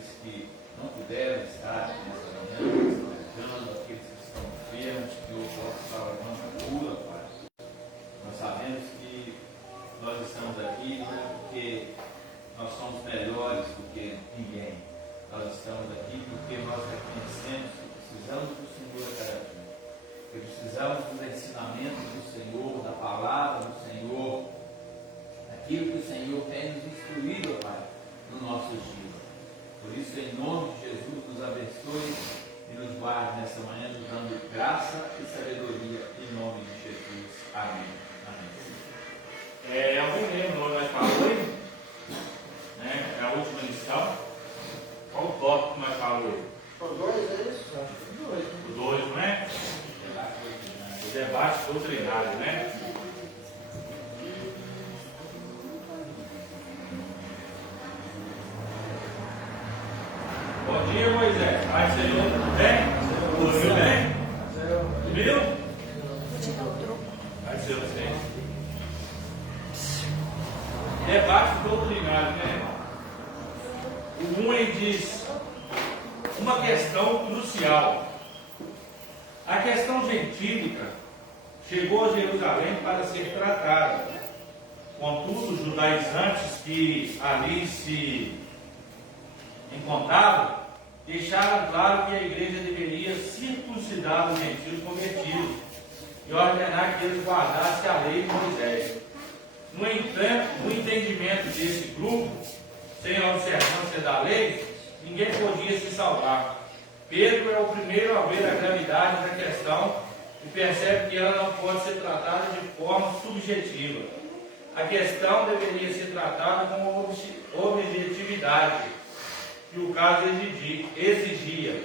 aqueles que não puderam estar nessa manhã, que estão viajando, aqueles que estão enfermos, que o possa estar levando a cura, Pai. Nós sabemos que nós estamos aqui não é porque nós somos melhores do que ninguém. Nós estamos aqui porque nós reconhecemos que precisamos do Senhor a cada dia. Que precisamos dos ensinamentos do Senhor, da palavra do Senhor, daquilo que o Senhor tem nos instruído, Pai, nos nossos dias. Por isso, em nome de Jesus, nos abençoe e nos guarde nesta manhã, nos dando graça e sabedoria, em nome de Jesus. Amém. Amém. Alguém lembra onde nós falamos hoje? Né? É a última lição. Qual o tópico que nós falamos hoje? São dois, é isso? Acho que dois. O 2, não é? O debate doutrinário, né? Bom dia, Moisés. Pai, Senhor, tudo bem? Dormiu bem? Dormiu? Pai, Senhor, sim. Debate doutrinário, né? O 1 ele diz uma questão crucial. A questão gentílica chegou a Jerusalém para ser tratada. Contudo, os judaizantes que ali se encontravam deixaram claro que a igreja deveria circuncidar os gentios convertidos e ordenar que eles guardassem a lei de Moisés. No entanto, no entendimento desse grupo, sem a observância da lei, ninguém podia se salvar. Pedro é o primeiro a ver a gravidade da questão e percebe que ela não pode ser tratada de forma subjetiva. A questão deveria ser tratada com objetividade, que o caso exigia.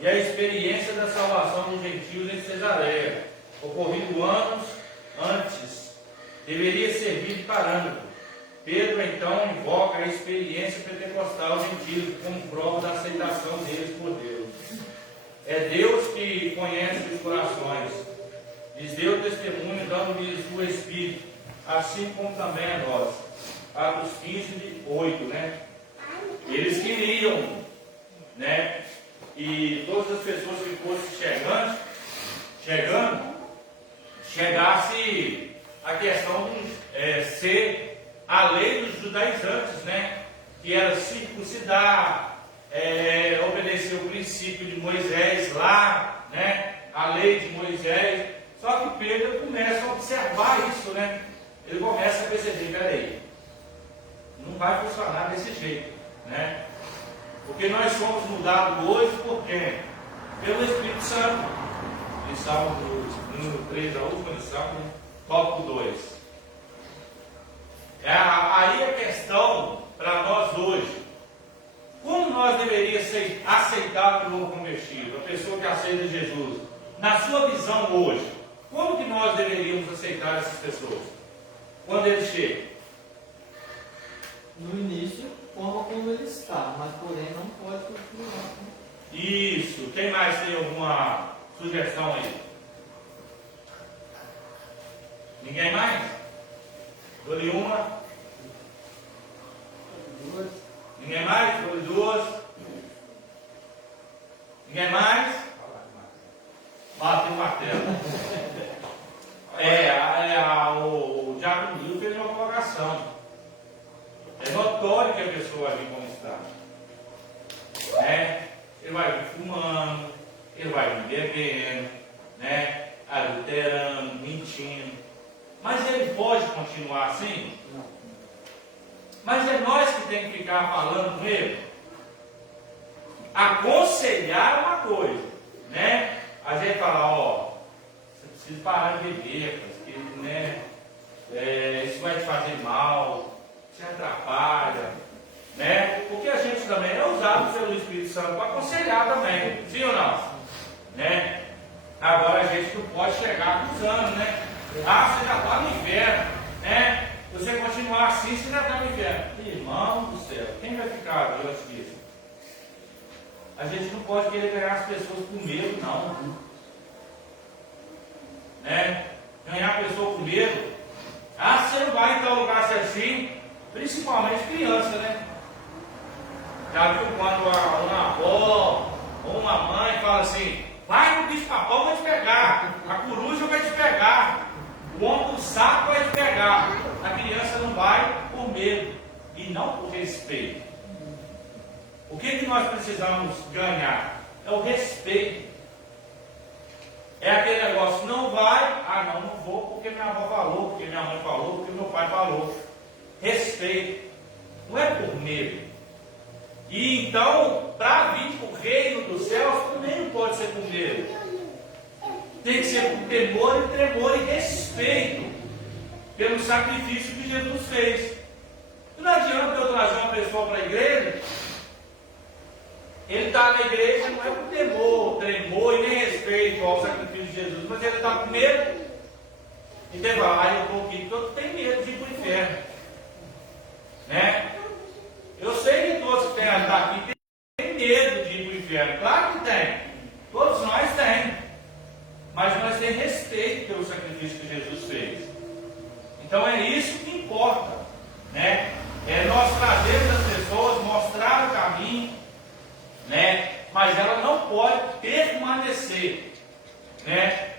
E a experiência da salvação dos gentios em Cesareia, ocorrido anos antes, deveria servir de parâmetro. Pedro então invoca a experiência pentecostal gentil como prova da aceitação deles por Deus. É Deus que conhece os corações, lhes deu testemunho dando-lhes o Espírito, assim como também a nós. Atos 15, 8, né? Eles queriam, né? E todas as pessoas que fossem chegasse a questão de ser a lei dos judaizantes, né? Que era circuncidar, obedecer o princípio de Moisés lá, né? A lei de Moisés. Só que Pedro começa a observar isso, né? Ele começa a perceber, peraí, não vai funcionar desse jeito, né? Porque nós somos mudados hoje por quem? Pelo Espírito Santo. Lição número 3, a última lição, tópico 2. Aí a questão para nós hoje, como nós deveríamos aceitar o novo convertido, a pessoa que aceita Jesus, na sua visão hoje, como que nós deveríamos aceitar essas pessoas? Quando eles chegam? No início, forma como ele está, mas porém não pode continuar. Isso. Quem mais tem alguma sugestão aí? Ninguém mais? Dou-lhe uma. Duas. Ninguém mais? Dou-lhe duas. Ninguém mais? Bateu o martelo. O Diabo Nilo fez uma colocação. É notório que a pessoa vai vir como está. Né? Ele vai vir fumando, ele vai vir bebendo, né? Adulterando, mentindo. Mas ele pode continuar assim? Não. Mas é nós que temos que ficar falando com ele. Aconselhar uma coisa, né? A gente fala, ó, você precisa parar de beber, porque, né? Isso vai te fazer mal, te atrapalha, né? Porque a gente também é usado pelo Espírito Santo para aconselhar também, sim ou não? Né? Agora a gente não pode chegar acusando, né? Ah, você já está no inferno, né? Se você continuar assim, você já está no inferno. Irmão do céu, quem vai ficar diante disso? A gente não pode querer ganhar as pessoas com medo, não. Né? Ganhar a pessoa com medo. Ah, você não vai em tal lugar assim? Principalmente criança, né? Já viu quando uma avó ou uma mãe fala assim: vai no bicho-papão vai te pegar, a coruja vai te pegar, o homem do saco vai te pegar. A criança não vai por medo e não por respeito. O que nós precisamos ganhar? É o respeito. É aquele negócio: não vai, não vou porque minha avó falou, porque minha mãe falou, porque meu pai falou. Respeito, não é por medo. E então, para vir para o reino dos céus, também não pode ser por medo. Tem que ser por temor e tremor e respeito pelo sacrifício que Jesus fez. E não adianta eu trazer uma pessoa para a igreja, ele está na igreja não é por temor, tremor e nem respeito ao sacrifício de Jesus, mas ele está com medo. E ele fala: eu estou aqui porque eu tenho medo de ir para o inferno. Né? Eu sei que todos que estão aqui têm medo de ir para o inferno. Claro que tem. Todos nós temos. Mas nós temos respeito pelo sacrifício que Jesus fez. Então é isso que importa. Né? É nós trazermos as pessoas, mostrar o caminho. Né? Mas ela não pode permanecer. Né?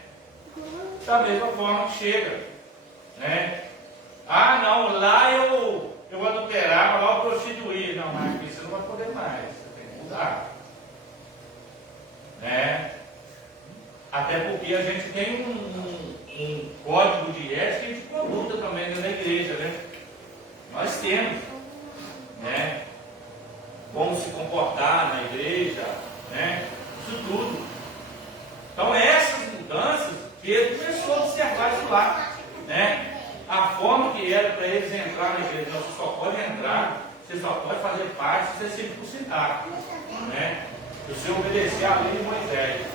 Da mesma forma que chega. Né? Não, lá eu adulterava, lá eu prostituía. Não, mas aqui você não vai poder mais, você tem que mudar. Né? Até porque a gente tem um código de ética e de conduta também dentro da igreja, né? Nós temos, né? Como se comportar na igreja, né? Isso tudo. Então essas mudanças, Pedro começou a observar isso lá, né? A forma que era para eles entrar na igreja: você só pode entrar, você só pode fazer parte se você circuncidar, né? Se você obedecer à lei de Moisés.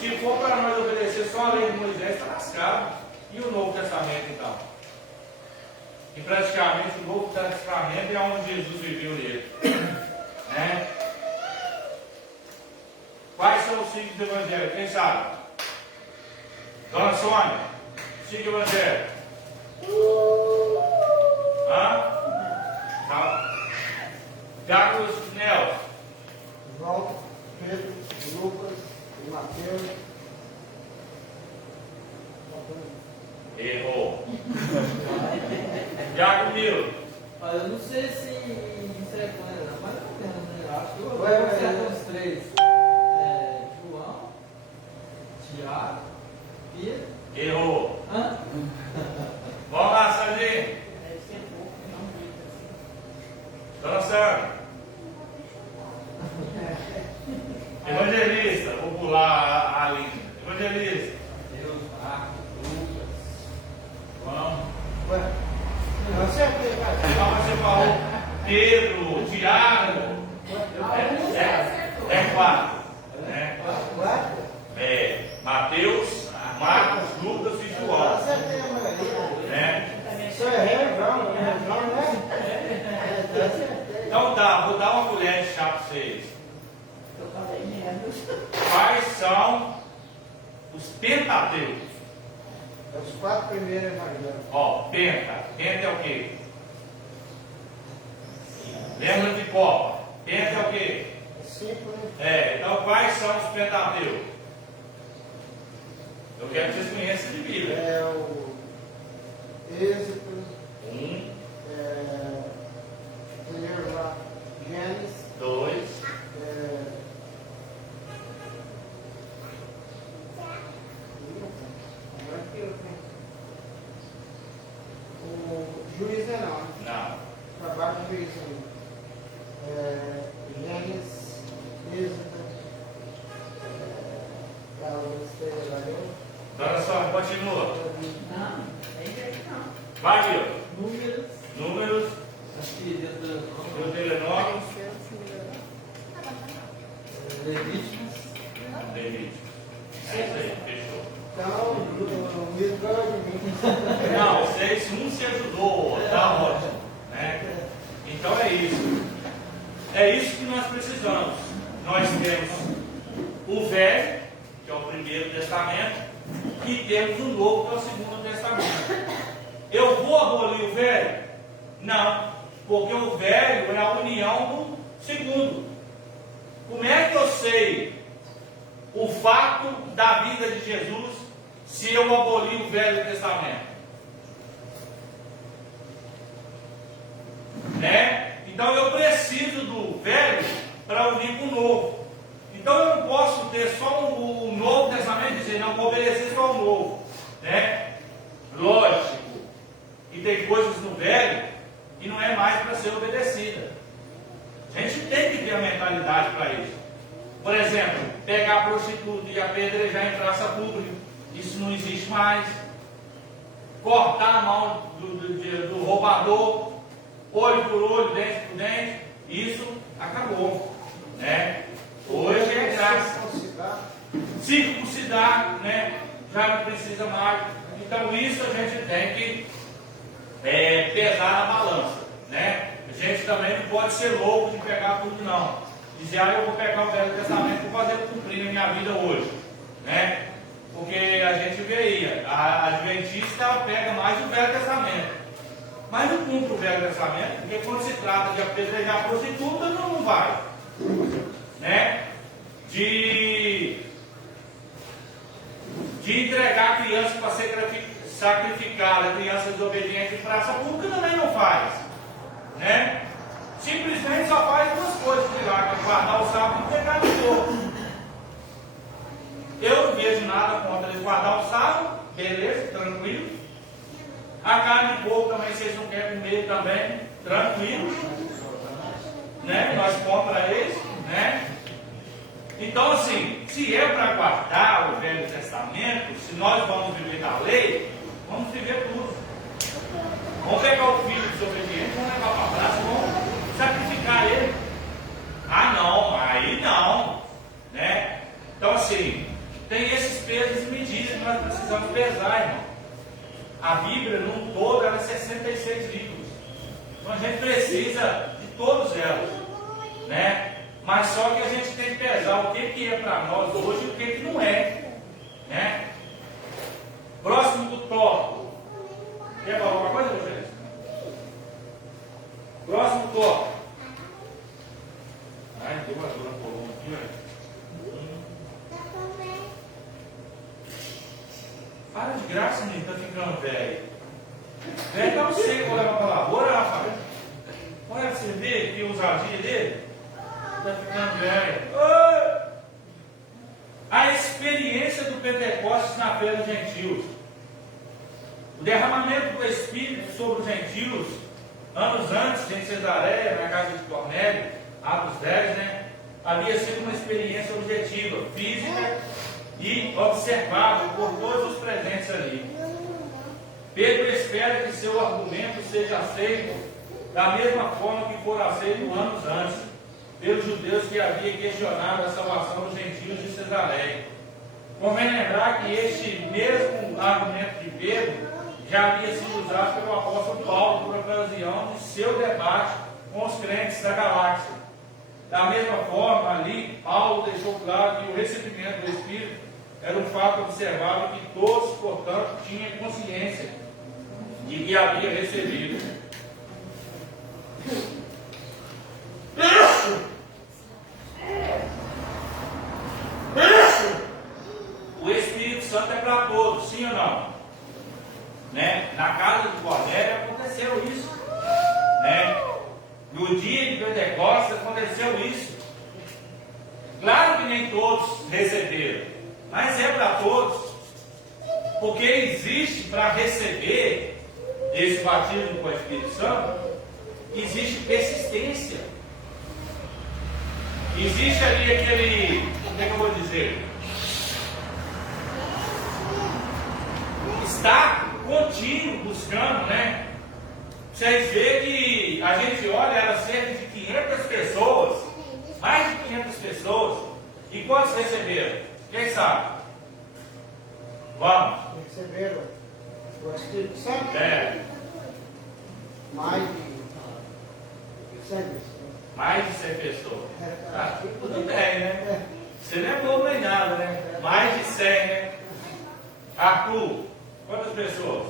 Se for para nós obedecer só a lei de Moisés, está lascado. E o Novo Testamento então? E praticamente o Novo Testamento é onde Jesus viveu nele, né? Quais são os signos do Evangelho? Quem sabe? Dona Sônia, siga o Evangelho. Carlos Nelson. João, Pedro, Lucas e Mateus. Errou. Tiago Milo. Eu não sei se isso é coisa, não, mas não menos, né? Eu acho que eu Vai, vou vai, ser vai. os três. João, Tiago, Pedro. Errou. Hã? Vamos lá, Sandrinho. Deve ser pouco, não muito assim. Dona Sandra. Evangelista. Vou pular a linha. Evangelista. Deus, Marcos, Lucas. Vamos. Ué, eu acertei, cara. Então você falou Pedro, Tiago. É quatro. Né? Quatro? Mateus, Marcos, Lucas e Eu João. acertei a maioria. Né? Só errei, João, né? Eu acertei. Então tá, vou dar uma colher de chá para vocês. Eu falei menos. Quais são os Pentateucos? Os quatro primeiros evangelhos. Ó, Penta. Penta é o quê? Lembra de Copa? Penta é o quê? Cinco, né? Então quais são os Pentateucos? Eu quero que vocês conheçam de Bíblia. É o Êxodo, primeiro lá, Gênesis, 2, o Juiz é não, não. trabalho de juiz Gênesis, Êxodo, Dona Sônia, continua. Não, nem jeito não. Vai, Gil. Números, Números, acho que Deuteronômio, Deuteronômio, Levíticos, Levítico. É isso aí, fechou. Então, o Luiz ganhou de mim. Não, vocês, um se ajudou, tá ótimo. Né? Então é isso. É isso que nós precisamos. Nós temos o Velho, que é o Primeiro Testamento, e temos o Novo, que é o Segundo Testamento. Eu vou abolir o Velho? Não. Porque o velho é a união do segundo. Como é que eu sei o fato da vida de Jesus se eu abolir o Velho Testamento? Né? Então eu preciso do velho para unir com o novo. Então eu não posso ter só o Novo Testamento e dizer, não, vou obedecer só o novo. Né? Lógico que tem coisas no velho que não é mais para ser obedecida. A gente tem que ter a mentalidade para isso. Por exemplo, pegar prostituta e apedrejar em praça pública. Isso não existe mais. Cortar a mão do roubador, olho por olho, dente por dente, isso acabou. Né? Hoje é graça. Circo por cidade, né? Já não precisa mais. Então isso a gente tem que pesar na balança. Né? A gente também não pode ser louco de pegar tudo, não. Dizer, eu vou pegar o Velho Testamento e fazer cumprir na minha vida hoje. Né? Porque a gente vê aí, a Adventista pega mais o Velho Testamento. Mas não cumpre o Velho Testamento, porque quando se trata de apedrejar a prostituta, não vai. Né? De entregar a criança para ser sacrificada, crianças desobedientes em praça pública, também não faz. Né? Simplesmente só faz duas coisas de lá, que é guardar o sábado e pegar no corpo. Eu não vejo nada contra eles guardar o sábado, beleza, tranquilo. A carne de porco também, vocês não querem comer também, tranquilo. Né? Nós compra eles, né? Então assim, se é para guardar o Velho Testamento, se nós vamos viver da lei, vamos viver tudo. Vamos pegar o filho desobediente, vamos levar para a praça, vamos sacrificar ele. Ah não, aí não. Né? Então assim, tem esses pesos e medidas que nós precisamos pesar, irmão. A Bíblia, num todo, ela é 66 livros. Então a gente precisa de todos elas. Né? Mas só que a gente tem que pesar o que é para nós hoje e o que não é. Né? Próximo do tópico. Quer falar alguma coisa, vocês? Próximo tópico. Ai, deu uma dor no coluna aqui, olha. Para de graça, menino, tá ficando velho. Velho dá um seco, leva para a lavoura, rapaz. Olha pra você ver que ousadia dele. Está ficando velho. A experiência do Pentecostes na feira dos gentios. O derramamento do Espírito sobre os gentios, anos antes, em Cesareia, na casa de Cornélio, Atos 10, né? Havia sido uma experiência objetiva, física e observável por todos os presentes ali. Pedro espera que seu argumento seja aceito da mesma forma que for aceito anos antes, pelos judeus que haviam questionado a salvação dos gentios de Cesareia. Convém lembrar que este mesmo argumento de Pedro já havia sido usado pelo apóstolo Paulo por ocasião de seu debate com os crentes da galáxia. Da mesma forma, ali, Paulo deixou claro que o recebimento do Espírito era um fato observável que todos, portanto, tinham consciência de que havia recebido. O Espírito Santo é para todos, sim ou não? Né? Na casa de Cornélio aconteceu isso. Né? No dia de Pentecostes aconteceu isso. Claro que nem todos receberam, mas é para todos. Porque existe, para receber esse batismo com o Espírito Santo, existe persistência. Existe ali aquele, como é que eu vou dizer? Está contínuo buscando, né? Vocês veem que a gente olha, era cerca de 500 pessoas, mais de 500 pessoas, e quantos receberam? Quem sabe? Vamos. Receberam o Espírito Santo? É. Mais de 100 pessoas. Mais de 100 pessoas. Ah, tudo bem, né? Você não é bobo nem nada, né? Mais de 100, né? Arthur, quantas pessoas?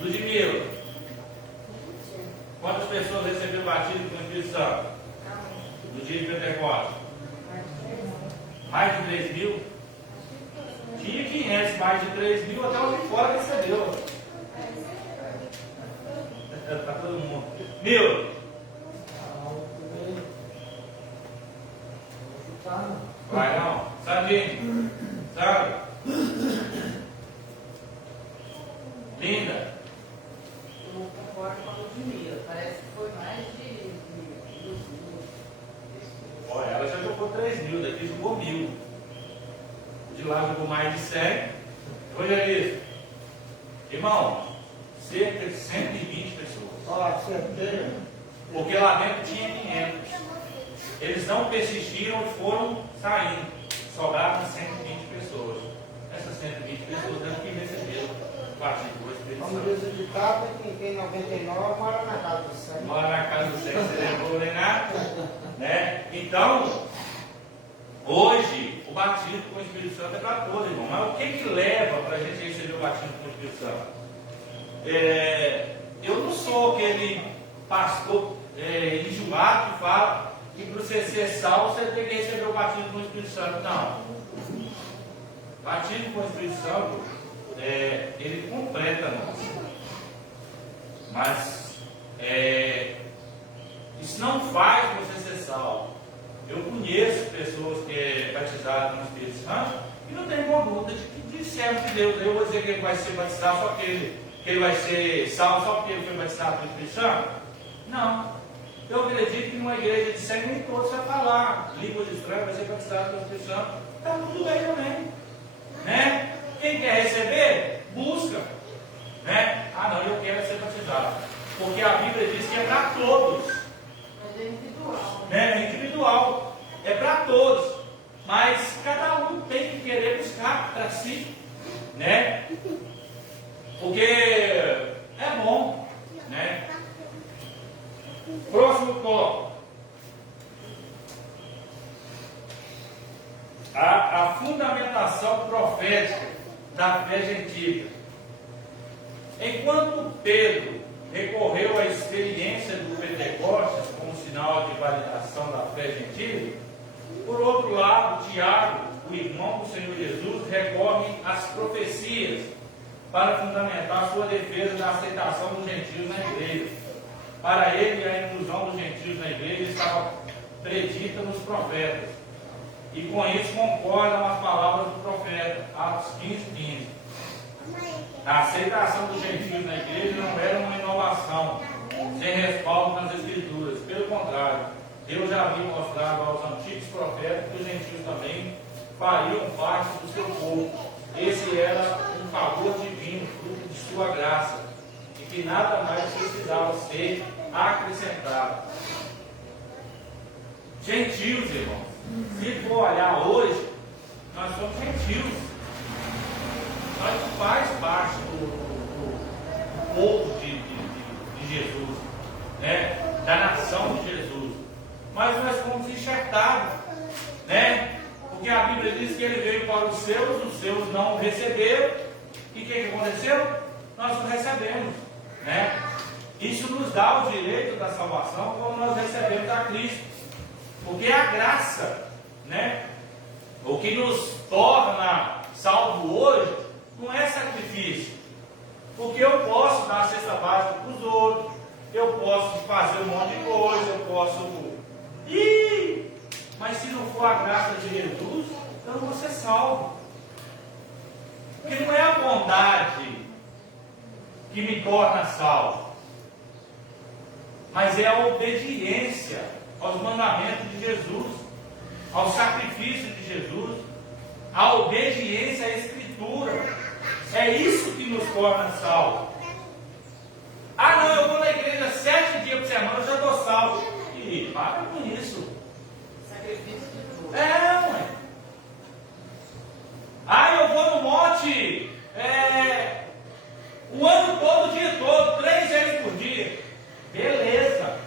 Ludmila. Quantas pessoas receberam o batismo com o Espírito Santo? No dia de Pentecostes? Mais de 3 mil? Tinha 500, mais de 3 mil, até onde fora recebeu. Está todo mundo. 1000. Vai não. Sandinho. Sandro. Linda. Eu não concordo com a Ludmilla. Parece que foi mais de 2 mil. Olha, ela já jogou 3 mil, daqui jogou 1000. De lá jogou mais de 100. Hoje é isso. Irmão, cerca de 120 pessoas. Ó, certeza. Porque lá dentro tinha 500. Eles não persistiram e foram saindo. Sobraram 120 pessoas. Essas 120 pessoas não que receberam o batismo do Espírito Como Santo. diz o ditado, quem tem 99 mora na casa do céu. Mora na casa do céu, você lembrou, Renato? Né? Então, hoje, o batismo com o Espírito Santo é para todos, irmão. Mas o que leva para a gente receber o batismo com o Espírito Santo? Eu não sou aquele pastor enjoado que fala que para você ser salvo você tem que receber o batismo com o Espírito Santo. Não. O batismo com o Espírito Santo, ele completa nós. Mas isso não faz você ser salvo. Eu conheço pessoas que é batizadas no Espírito Santo e não tem nenhuma dúvida de que disseram que Deus. Eu vou dizer que ele vai ser batizado só que ele vai ser salvo só porque ele foi batizado pelo Espírito Santo? Não. Eu acredito que numa igreja de 100 nem todos vai falar línguas estranhas, vai ser batizado pelo Espírito Santo. Está tudo bem também. Né? Quem quer receber, busca. Né? Ah, não, eu quero ser batizado. Porque a Bíblia diz que é para todos. Mas é individual. Né? É individual. É para todos. Mas cada um tem que querer buscar para si. Né? Porque é bom. Né? Próximo tópico. A fundamentação profética da fé gentílica. Enquanto Pedro recorreu à experiência do Pentecostes como sinal de validação da fé gentílica, por outro lado, Tiago, o irmão do Senhor Jesus, recorre às profecias para fundamentar sua defesa da aceitação dos gentios na igreja. Para ele, a inclusão dos gentios na igreja estava predita nos profetas. E com isso concordam as palavras do profeta, Atos 15:15. A aceitação dos gentios na igreja não era uma inovação, sem respaldo nas Escrituras. Pelo contrário, Deus já havia mostrado aos antigos profetas que os gentios também fariam parte do seu povo. Esse era um favor divino, fruto de sua graça, e que nada mais precisava ser acrescentado. Gentios, irmãos, se for olhar hoje, nós somos gentios. Nós não faz parte do povo de Jesus, né? Da nação de Jesus. Mas nós fomos enxertados, né? Porque a Bíblia diz que ele veio para os seus não o receberam. E o que aconteceu? Nós o recebemos, né? Isso nos dá o direito da salvação, como nós recebemos a Cristo. Porque a graça, né? O que nos torna salvo hoje não é sacrifício. Porque eu posso dar a cesta básica para os outros, eu posso fazer um monte de coisa, eu posso. Mas se não for a graça de Jesus, eu não vou ser salvo. Porque não é a bondade que me torna salvo, mas é a obediência aos mandamentos de Jesus, ao sacrifício de Jesus, a obediência à Escritura. É isso que nos torna salvos. Ah, não, eu vou na igreja 7 dias por semana, eu já estou salvo. E para com isso. Sacrifício de tudo. Ué. Ah, eu vou no monte o ano todo, o dia todo, 3 vezes por dia. Beleza.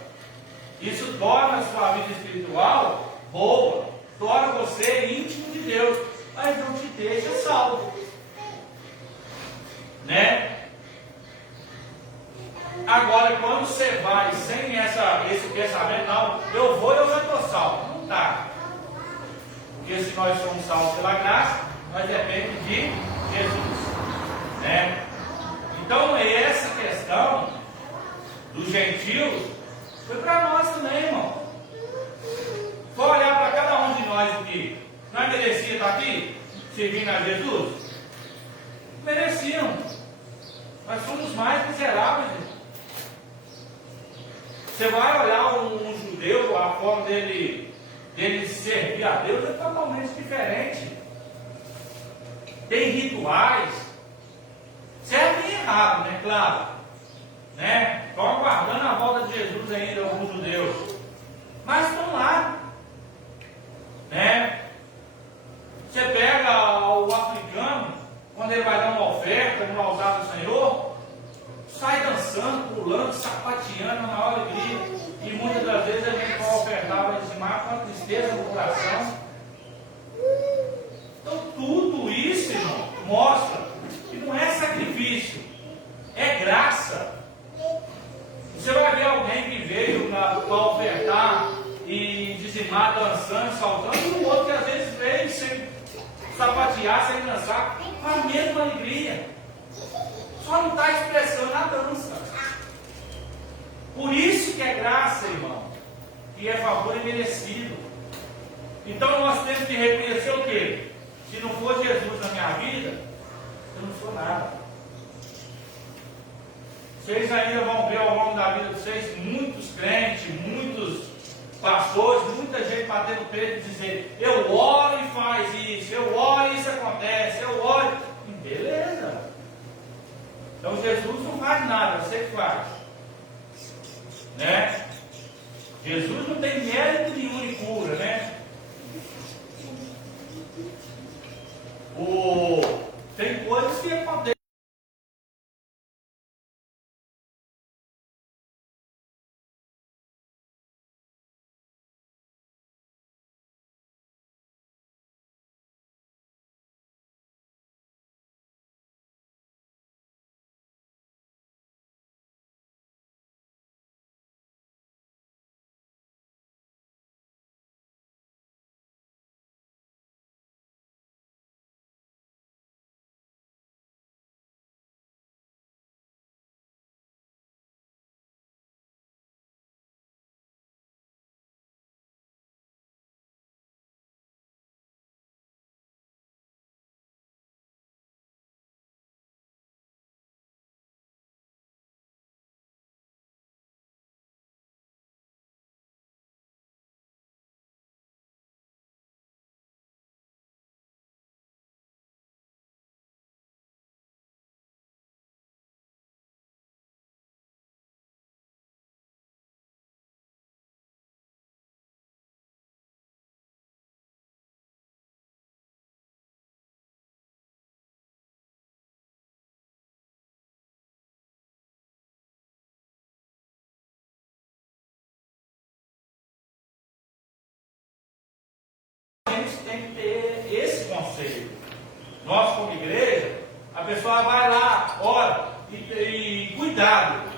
Isso torna a sua vida espiritual boa, torna você íntimo de Deus, mas não te deixa salvo. Né? Agora, quando você vai sem esse pensamento, não, eu vou e eu já estou salvo. Não está. Porque se nós somos salvos pela graça, nós dependemos de Jesus. Né? Então, essa questão dos gentios foi para nós também, irmão. For olhar para cada um de nós aqui, nós merecia estar aqui, servindo a Jesus? Merecíamos. Nós somos mais miseráveis, irmão. Você vai olhar um judeu, a forma dele servir a Deus é totalmente diferente. Tem rituais, certo e errado, né? Claro. Né? Estão aguardando a volta de Jesus ainda, alguns judeus. Mas estão lá. Né? Você pega o africano, quando ele vai dar uma oferta no altar do Senhor, sai dançando, pulando, sapateando na maior alegria. E muitas das vezes a gente vai ofertar, vai dizimar com a tristeza no coração. Então tudo isso, irmão, mostra que não é sacrifício, é graça. Você vai ver alguém que veio para ofertar e dizimar, dançando, saltando, e o outro que às vezes veio sem sapatear, sem dançar, com a mesma alegria. Só não está expressando a dança. Por isso que é graça, irmão, e é favor imerecido. Então nós temos que reconhecer o quê? Se não for Jesus na minha vida, eu não sou nada. Vocês ainda vão ver ao longo da vida de vocês muitos crentes, muitos pastores, muita gente batendo o peito e dizer: eu oro e faz isso, eu oro e isso acontece, eu oro. E beleza. Então Jesus não faz nada, você que faz. Né? Jesus não tem mérito nenhum em cura, né? Tem coisas que acontecem. A gente tem que ter esse conceito. Nós, como igreja, a pessoa vai lá, ora, e cuidado.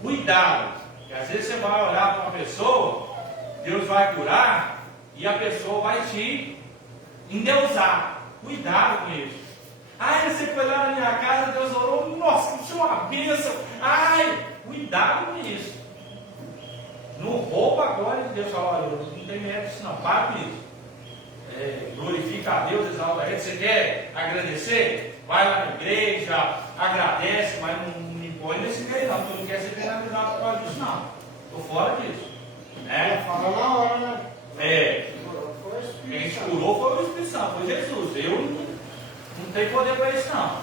Cuidado. Porque às vezes você vai orar para uma pessoa, Deus vai curar, e a pessoa vai te endeusar. Cuidado com isso. Ai, você foi lá na minha casa, Deus orou, nossa, isso é uma bênção. Ai, cuidado com isso. Não rouba agora de Deus, olha, não tem mérito disso não, para com isso. Glorifica a Deus, exalta a Ele. Você quer agradecer? Vai lá na igreja, agradece, mas não me impõe nesse meio não, porque não quer ser penalizado por causa disso não. Estou fora disso. Né? Fala na hora, né? Quem curou foi o Espírito Santo, foi Jesus. Eu não tenho poder para isso não.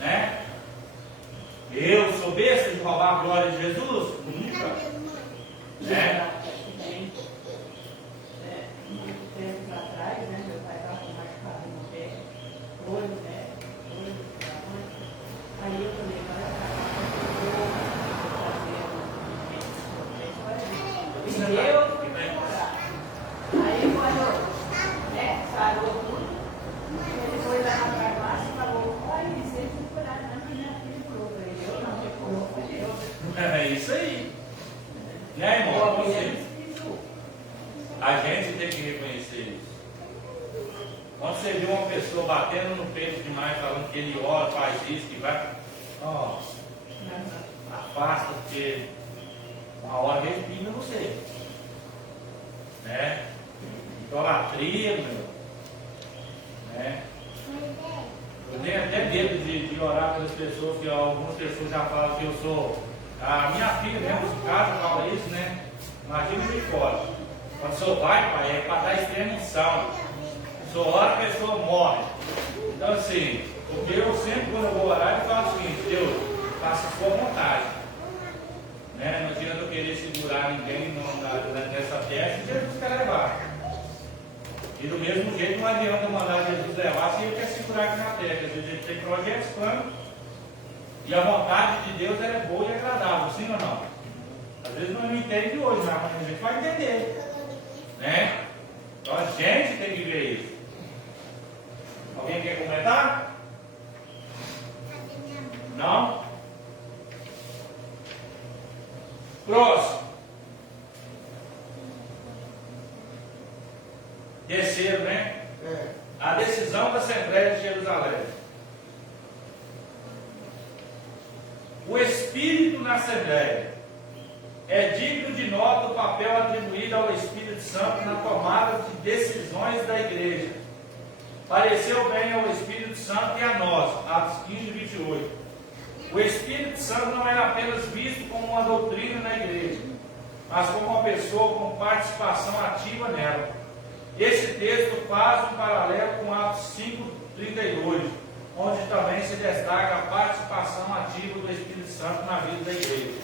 Né? Eu sou besta de roubar a glória de Jesus? Nunca. Né? Muito tempo atrás, né, meu pai estava com machucado no pé, olho, né, olho, aí eu falei, vai fazer um e eu fui procurar. Aí quando, né, sarou tudo, ele foi lá na farmácia e falou, olha, você foi curar, não, minha filha curou. Eu não, me curou. É isso aí. Né, irmão? A gente tem que reconhecer isso. Quando você vê uma pessoa batendo no peito demais, falando que ele ora, faz isso, que vai. Ó, afasta, porque uma hora respinga você. Né? Idolatria, meu. Né? Eu tenho até medo de orar pelas pessoas, que algumas pessoas já falam que eu sou. A minha filha mesmo de casa fala isso, né? Imagina de fora. Quando o senhor vai, pai, é para dar extrema unção. O senhor ora, a pessoa morre. Então assim, porque eu sempre quando eu vou orar, eu falo o seguinte, Deus, faça a sua vontade. Né? Não adianta eu querer segurar ninguém nessa terra, se Jesus quer levar. E do mesmo jeito não adianta eu mandar Jesus levar se ele quer segurar aqui na terra. Às vezes ele tem projetos, planos. E a vontade de Deus ela é boa e agradável, sim ou não? Às vezes não entende hoje, mas a gente vai entender. Né? Então a gente tem que ver isso. Alguém quer comentar? Não? Próximo. Terceiro, né? A decisão da Assembleia de Jerusalém. O Espírito na Assembleia é digno de nota o papel atribuído ao Espírito Santo na tomada de decisões da igreja. Pareceu bem ao Espírito Santo e a nós, Atos 15, 28. O Espírito Santo não era apenas visto como uma doutrina na igreja, mas como uma pessoa com participação ativa nela. Esse texto faz um paralelo com Atos 5, 32, onde também se destaca a participação ativa do Espírito Santo na vida da igreja.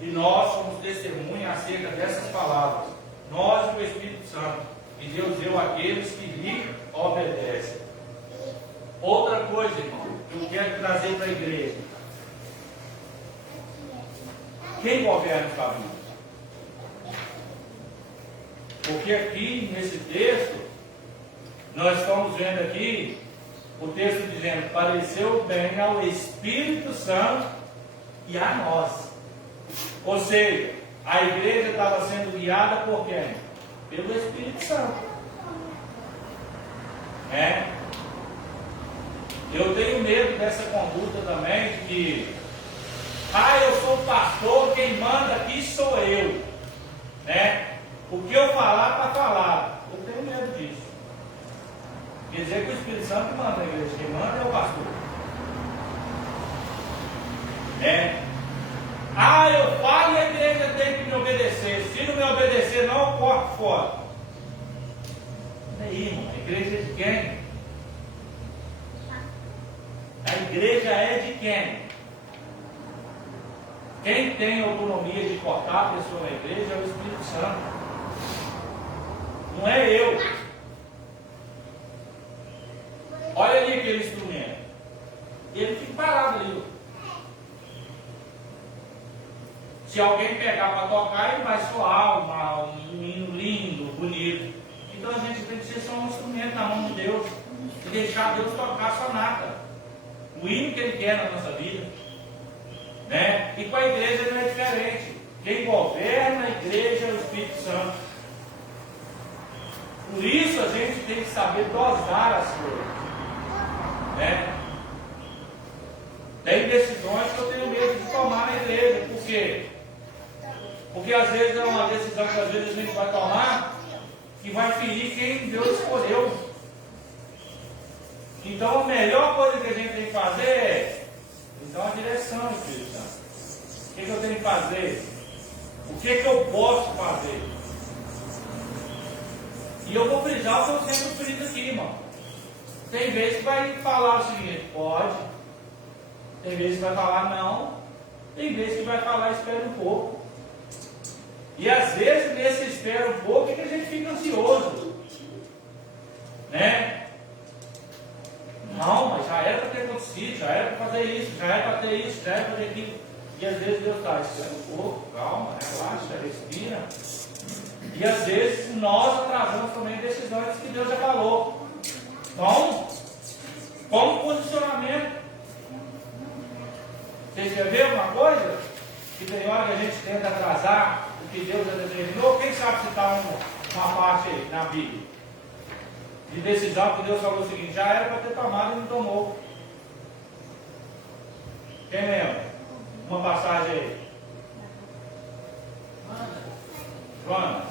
E nós somos testemunhas acerca dessas palavras, nós e o Espírito Santo, que Deus deu àqueles que lhe obedecem. Outra coisa, irmão, que eu quero trazer para a igreja. Quem governa a família? Porque aqui, nesse texto, nós estamos vendo aqui, o texto dizendo, pareceu bem ao Espírito Santo e a nós. Ou seja, a igreja estava sendo guiada por quem? Pelo Espírito Santo. É. Eu tenho medo dessa conduta também, de que, eu sou pastor, quem manda aqui sou eu. Né? O que eu falar, está falado. Eu tenho medo disso. Quer dizer que o Espírito Santo manda na igreja, quem manda é o pastor. Eu falo e a igreja tem que me obedecer. Se não me obedecer, não, eu corto fora. Aí, irmão, a igreja é de quem? A igreja é de quem? Quem tem autonomia de cortar a pessoa na igreja é o Espírito Santo. Não é eu. Olha ali aquele instrumento. Ele fica parado ali. Se alguém pegar para tocar, ele vai soar um hino lindo, bonito. Então a gente tem que ser só um instrumento na mão de Deus e deixar Deus tocar a sonata. O hino que Ele quer na nossa vida. Né? E com a igreja não é diferente. Quem governa a igreja é o Espírito Santo. Por isso a gente tem que saber dosar as coisas. Né? Tem decisões que eu tenho medo de tomar na igreja. Por quê? Porque às vezes é uma decisão que às vezes a gente vai tomar que vai ferir quem Deus escolheu. Então a melhor coisa que a gente tem que fazer é então a direção, Espírito Santo. O que eu tenho que fazer? O que eu posso fazer? E eu vou frisar o que eu sempre friso aqui, irmão. Tem vezes que vai falar o seguinte, pode. Tem vezes que vai falar não. Tem vezes que vai falar espera um pouco. E às vezes nesse espera um pouco é que a gente fica ansioso. Né? Não, mas já era para ter acontecido, já era para fazer isso, já era para ter isso, já era para ter aquilo. E às vezes Deus está, espera um pouco, calma, relaxa, respira. E às vezes nós atrasamos também decisões que Deus já falou. Então, como posicionamento. Você quer ver alguma coisa? que tem hora que a gente tenta atrasar o que Deus já determinou. Quem sabe citar uma parte aí na Bíblia de decisão que Deus falou o seguinte: já era para ter tomado e não tomou. Quem lembra? Uma passagem aí. Jonas.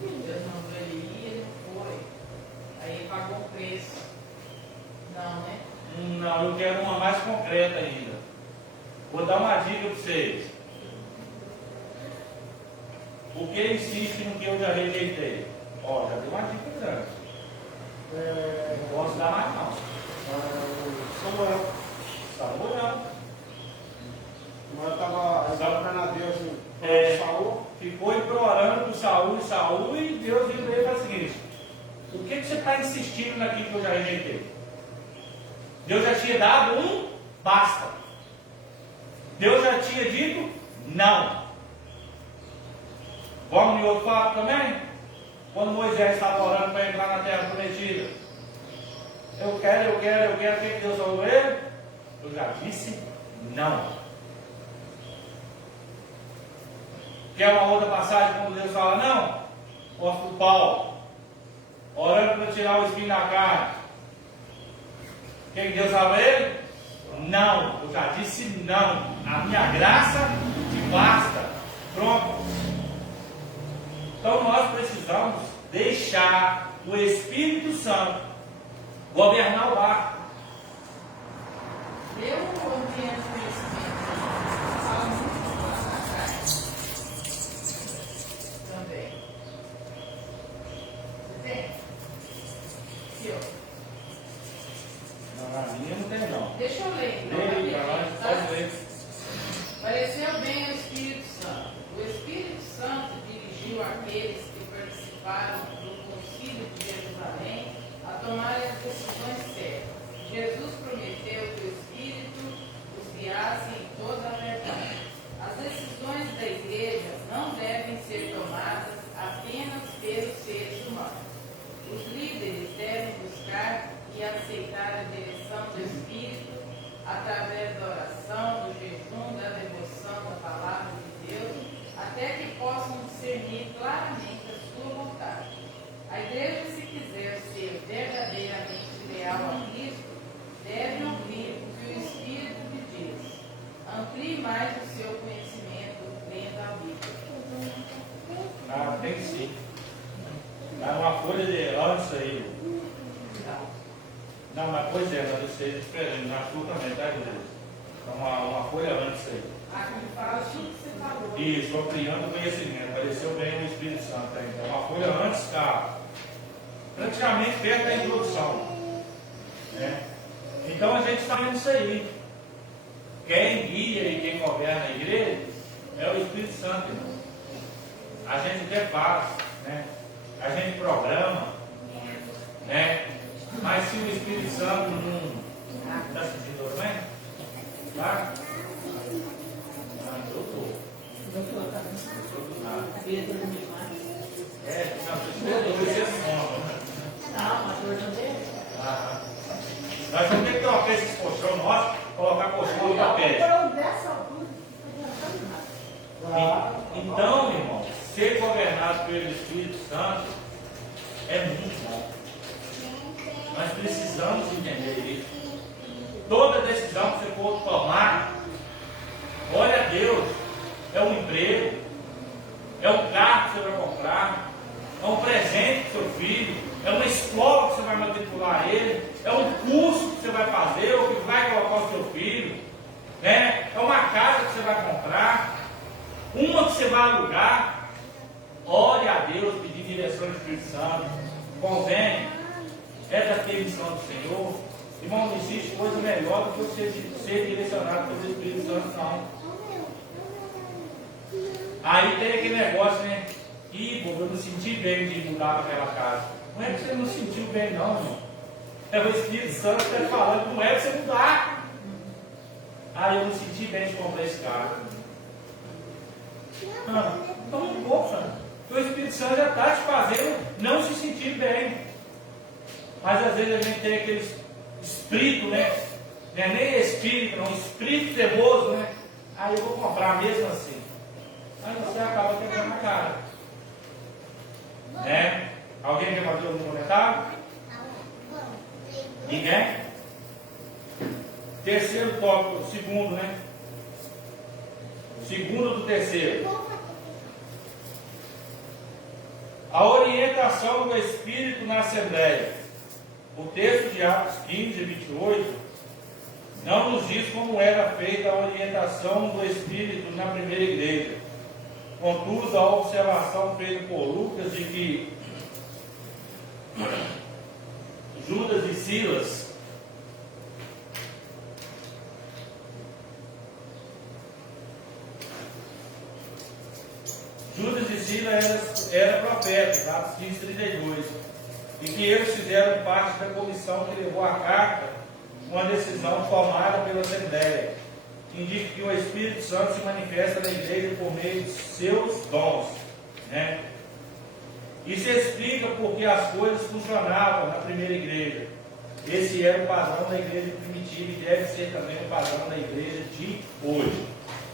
Deus mandou ele ir, ele não foi. Aí ele pagou o preço. Não, né? Não, eu quero uma mais concreta ainda. Vou dar uma dica para vocês. Por que insiste no que eu já rejeitei? Ó, já dei uma dica grande. Não posso dar mais não. Samuel. Samuel. Samuel estava orando a Deus Saul. Ficou implorando para Saul, e Deus viu ele e falou o seguinte: por que você está insistindo naquilo que eu já rejeitei? Deus já tinha dado um basta. Deus já tinha dito não. Vamos em outro fato também? Quando Moisés estava orando para entrar na terra prometida, eu quero, o que Deus falou a ele? Eu já disse não. Quer uma outra passagem quando Deus fala não? O apóstolo Paulo, orando para tirar o espinho da carne. O que Deus fala a ele? Não, eu já disse não. A minha graça te basta. Pronto. Então nós precisamos deixar o Espírito Santo governar o barco. Eu compreendo o conhecimento. Fala muito lá atrás. Também. Você tem? Eu. Não, na minha não tem não. Deixa eu ler. Então, Leia para nós, tá? pode ler. Pareceu bem ao Espírito Santo. O Espírito Santo dirigiu aqueles que participaram do concílio de Jerusalém a tomarem as decisões certas. Jesus prometeu que o Espírito os guiasse em toda a verdade. As decisões da igreja não devem ser tomadas apenas pelos seres humanos. Os líderes devem buscar e aceitar a direção do Espírito através da oração, do jejum, da devoção da palavra de Deus, até que possam discernir claramente a sua vontade. A igreja, se quiser ser verdadeiramente leal a Cristo, deve ouvir o que o Espírito lhe diz. Amplie mais o seu conhecimento lendo a Bíblia. Ah, tem sim. Está numa folha de antes aí. Não, mas pois é, mas eu sei diferente. Na sua também, tá, Jesus? Então, uma folha antes aí. Aqui fala tudo que você falou. Isso, ampliando o conhecimento. Apareceu bem o Espírito Santo aí. Então, uma folha antes está praticamente perto da introdução. Né? Então, a gente está vendo isso aí. Quem guia e quem governa a igreja é o Espírito Santo, irmão. A gente até faz, né? A gente programa, né? Mas se o Espírito Santo não está sentindo dor, né? Tá? Ah, eu estou. Doutor, tá bem? Pedro não me mata. Não, você soma, né? Não, mas dor não deu. Nós vamos ter que trocar esses colchão nossos, colocar colchão no tapete. Foram dessa altura, não adianta nada. Então, irmão, ser governado pelo Espírito Santo é muito bom. Nós precisamos entender isso. Toda decisão que você for tomar, olha a Deus, é um emprego, é um carro que você vai comprar, é um presente para o seu filho, é uma escola que você vai matricular ele, é um curso que você vai fazer ou que vai colocar o seu filho, né? É uma casa que você vai comprar, uma que você vai alugar. Ore a Deus, pedir direção do Espírito Santo, convém. Essa é a missão do Senhor. Irmão, não existe coisa melhor do que você ser direcionado pelo Espírito Santo, não. Aí tem aquele negócio, né? Eu não senti bem de mudar para aquela casa. Não é que você não sentiu bem, não, irmão. É o Espírito Santo que está falando, não é para você mudar. Eu não senti bem de comprar esse carro. Então não pouco, o Espírito Santo já está te fazendo não se sentir bem. Mas às vezes a gente tem aquele espírito, né? Não é nem espírito, não, espírito teimoso, né? Aí eu vou comprar mesmo assim. Aí você acaba quebrando a cara. Né? Alguém quer fazer algum comentário? Ninguém? Terceiro tópico, segundo, né? Segundo do terceiro. A orientação do Espírito na Assembleia. O texto de Atos 15, 28 não nos diz como era feita a orientação do Espírito na primeira igreja. Contudo, a observação feita por Lucas de que Judas e Silas eram profetas, Atos 15, 32, e que eles fizeram parte da comissão que levou a carta, uma decisão tomada pela Assembleia, que indica que o Espírito Santo se manifesta na igreja por meio de seus dons, né? Isso explica porque as coisas funcionavam na primeira igreja. Esse era o padrão da igreja primitiva e deve ser também o padrão da igreja de hoje,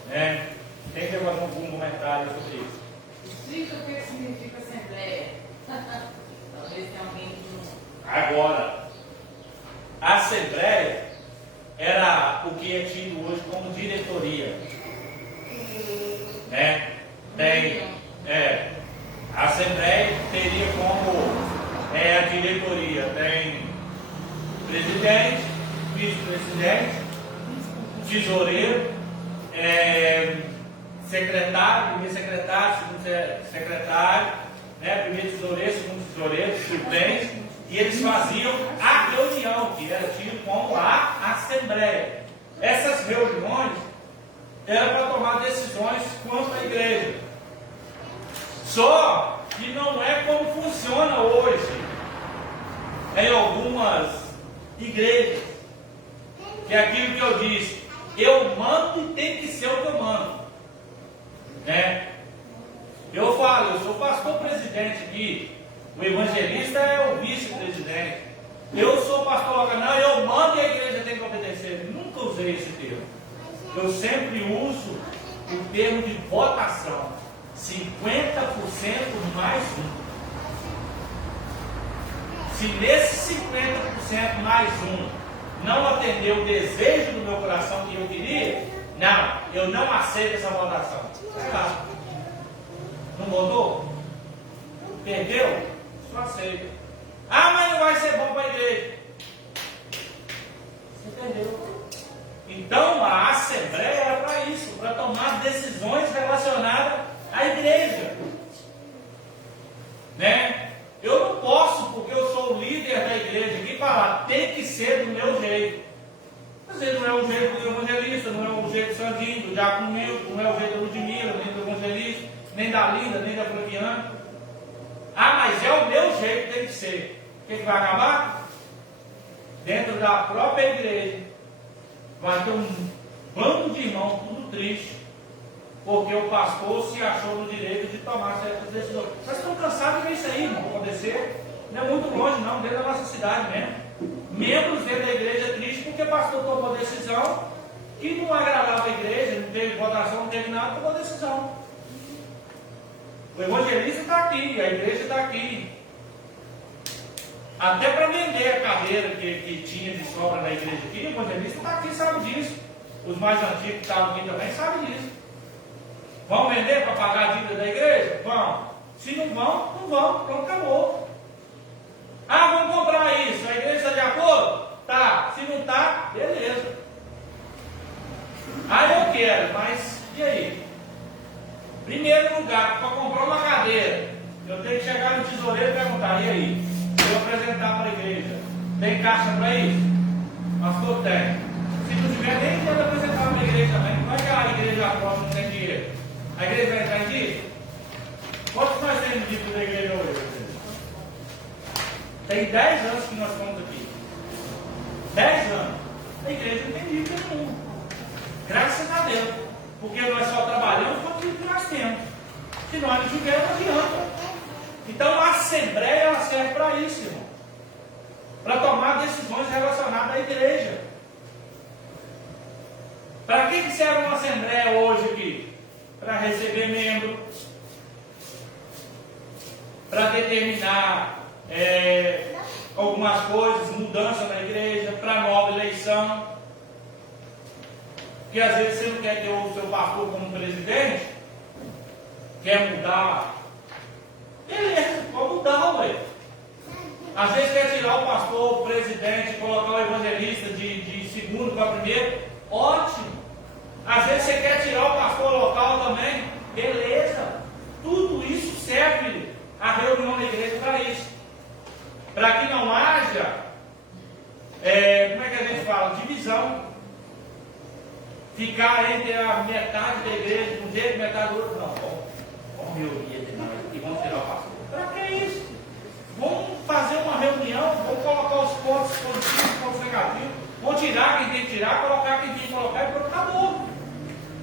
né? Tem que fazer algum comentário sobre isso? Explica o que significa Assembleia. Talvez tenha alguém que não. Agora, a Assembleia era o que é tido hoje como diretoria, né? A Assembleia teria como a diretoria, tem presidente, vice-presidente, tesoureiro, secretário, primeiro secretário, segundo secretário, né? Primeiro tesoureiro, segundo tesoureiro, suplente, e eles faziam a reunião, que era tido como a Assembleia. Essas reuniões eram para tomar decisões quanto à igreja. Só que não é como funciona hoje em algumas igrejas, que é aquilo que eu disse, eu mando e tem que ser o que eu mando, né? Eu falo, eu sou pastor presidente aqui, o evangelista é o vice-presidente, eu sou pastor local, não, eu mando e a igreja tem que obedecer. Nunca usei esse termo. Eu sempre uso o termo de votação, 50% mais um. Se nesse 50% mais um não atender o desejo do meu coração que eu queria, não, eu não aceito essa votação. Tá. Não votou? Perdeu? Só aceita. Ah, mas não vai ser bom para a igreja. Você perdeu. Então a Assembleia era para isso, para tomar decisões relacionadas à igreja, né? Eu não posso, porque eu sou o líder da igreja aqui, falar, tem que ser do meu jeito. Mas ele não é o jeito do evangelista, não é o jeito do Sandinho, do Diácono Milton, não é o jeito do Ludmila, nem do evangelista, nem da Linda, nem da Flaviana. Ah, mas é o meu jeito, tem que ser. O que vai acabar? Dentro da própria igreja vai ter um bando de irmãos tudo triste, porque o pastor se achou no direito de tomar certas decisões. Vocês estão cansados de ver isso aí, irmão, acontecer? Não é muito longe, não, dentro da nossa cidade mesmo. Membros dentro da igreja tristes porque o pastor tomou decisão que não agradava a igreja, não teve votação, não teve nada, tomou decisão. O evangelista está aqui, a igreja está aqui. Até para vender a cadeira que tinha de sobra na igreja aqui, o evangelista está aqui, sabe disso. Os mais antigos que estavam aqui também sabem disso. Vão vender para pagar a dívida da igreja? Vão. Se não vão, não vão. Pronto, acabou. Ah, vamos comprar isso. A igreja está de acordo? Tá. Se não está, beleza. Ah, eu quero, mas e aí? Primeiro lugar, para comprar uma cadeira, eu tenho que chegar no tesoureiro e perguntar, e aí? Eu apresentar para a igreja. Tem caixa para isso? Pastor, tem. Se não tiver, nem pode apresentar para a igreja também. Como é que a igreja próxima não tem dinheiro? A igreja vai entrar em dívida? Quantos nós temos dívida da igreja hoje? Tem 10 anos que nós estamos aqui. 10 anos. A igreja não tem dívida nenhuma. Graças a Deus. Porque nós só trabalhamos com aquilo que nós temos. Se nós não tivermos, não adianta. Então a Assembleia ela serve para isso, irmão. Para tomar decisões relacionadas à igreja. Para que serve uma assembleia hoje aqui? Para receber membro, para determinar algumas coisas, mudança na igreja, para nova eleição. Porque às vezes você não quer ter o seu pastor como presidente, quer mudar. Beleza, pode mudar, ué. Às vezes quer tirar o pastor, o presidente, colocar o evangelista de segundo para primeiro, ótimo. Às vezes você quer tirar o pastor local também, beleza. Tudo isso serve a reunião da igreja para isso. Para que não haja, como é que a gente fala? Divisão. Ficar entre a metade da igreja de um jeito e metade do outro. Não, vamos reunir de nós e vamos tirar o pastor. Para que isso? Vamos fazer uma reunião, vamos colocar os pontos positivos, os pontos negativos, vamos tirar quem tem que tirar, colocar quem tem que colocar e pronto, acabou.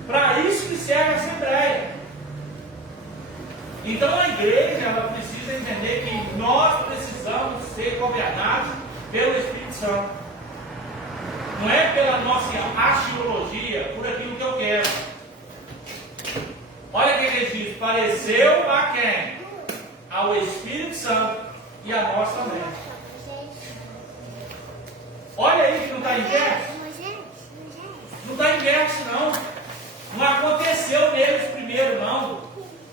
Para isso que serve a assembleia. Então a igreja ela precisa entender que nós precisamos ser governados pelo Espírito Santo. Não é pela nossa axiologia, por aquilo que eu quero. Olha o que ele diz: pareceu a quem? Ao Espírito Santo e a nós também. Olha aí que não está em verso. Não está em verso, não. Não aconteceu neles primeiro, não.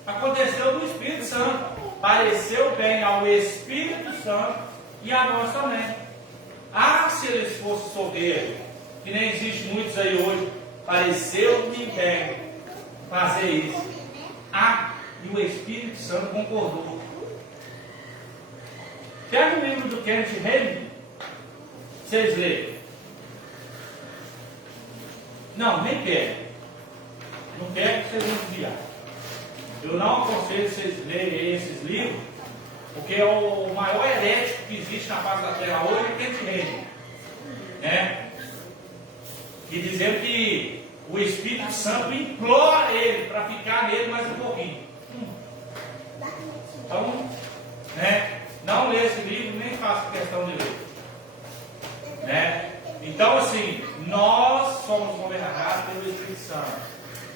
Aconteceu no Espírito Santo. Pareceu bem ao Espírito Santo e a nós também. Ah, se eles fossem soberbos, que nem existe muitos aí hoje, pareceu-me bem fazer isso. Ah, e o Espírito Santo concordou. Pega o livro do Kenneth Hagin, vocês leem. Não, nem quero. Não quero que vocês vão desviar. Eu não aconselho vocês lerem esses livros, porque o maior herético que existe na face da terra hoje é Kenneth Hagin, né? E dizendo que o Espírito Santo implora ele para ficar nele mais um pouquinho. Então, né? Não lê esse livro, nem faço questão de ler, né? Então, assim, nós somos governados pelo Espírito Santo.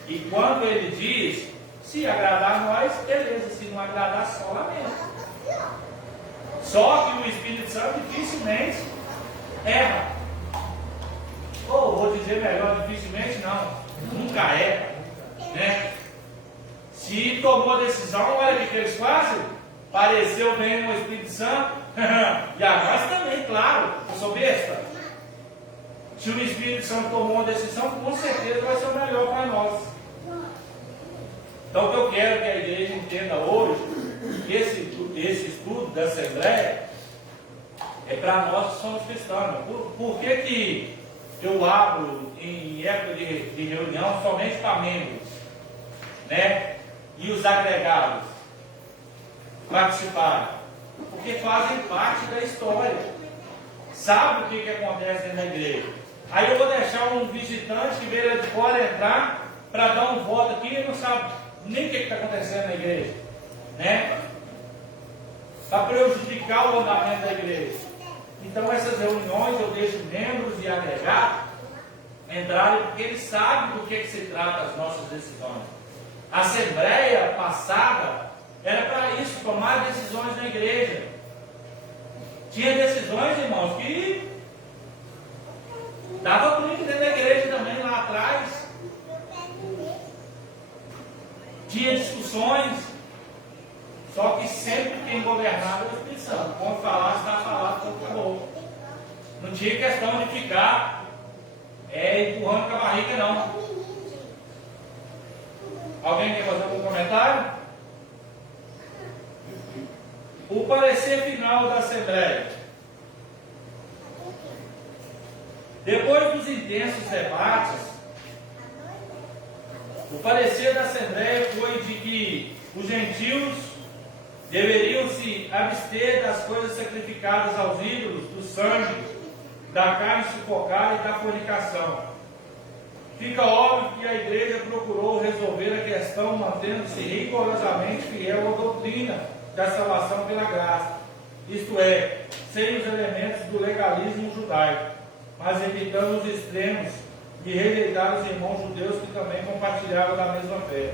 E quando ele diz, se agradar a nós, beleza. Se não agradar, só lamento. Só que o Espírito Santo dificilmente erra. Ou vou dizer melhor, dificilmente não. Nunca erra, né? Se tomou decisão, olha o que eles fazem. Pareceu bem no Espírito Santo. E a nós também, claro. Eu sou besta. Se o Espírito Santo tomou uma decisão, com certeza vai ser o melhor para nós. Então o que eu quero que a igreja entenda hoje, que esse estudo da Assembleia é para nós que somos cristãos. Por que eu abro em época de reunião somente para membros, né? E os agregados participarem? Porque fazem parte da história. Sabe o que acontece dentro da igreja? Aí eu vou deixar um visitante que veio lá de fora entrar para dar um voto aqui e não sabe nem o que está acontecendo na igreja, né? Para prejudicar o andamento da igreja. Então essas reuniões eu deixo membros e agregados entrarem porque eles sabem do que se trata as nossas decisões. A assembleia passada era para isso, tomar decisões na igreja. Tinha decisões, irmãos, que dava briga dentro da igreja também lá atrás. Tinha discussões, só que sempre quem governava era o Espírito Santo. Quando falasse, está falado, então acabou. Não tinha questão de ficar empurrando com a barriga, não. Alguém quer fazer algum comentário? O parecer final da Assembleia. Depois dos intensos debates, o parecer da Assembleia foi de que os gentios deveriam se abster das coisas sacrificadas aos ídolos, do sangue, da carne sufocada e da fornicação. Fica óbvio que a igreja procurou resolver a questão mantendo-se rigorosamente fiel à doutrina da salvação pela graça, isto é, sem os elementos do legalismo judaico, mas evitando os extremos e rejeitaram os irmãos judeus que também compartilhavam da mesma fé.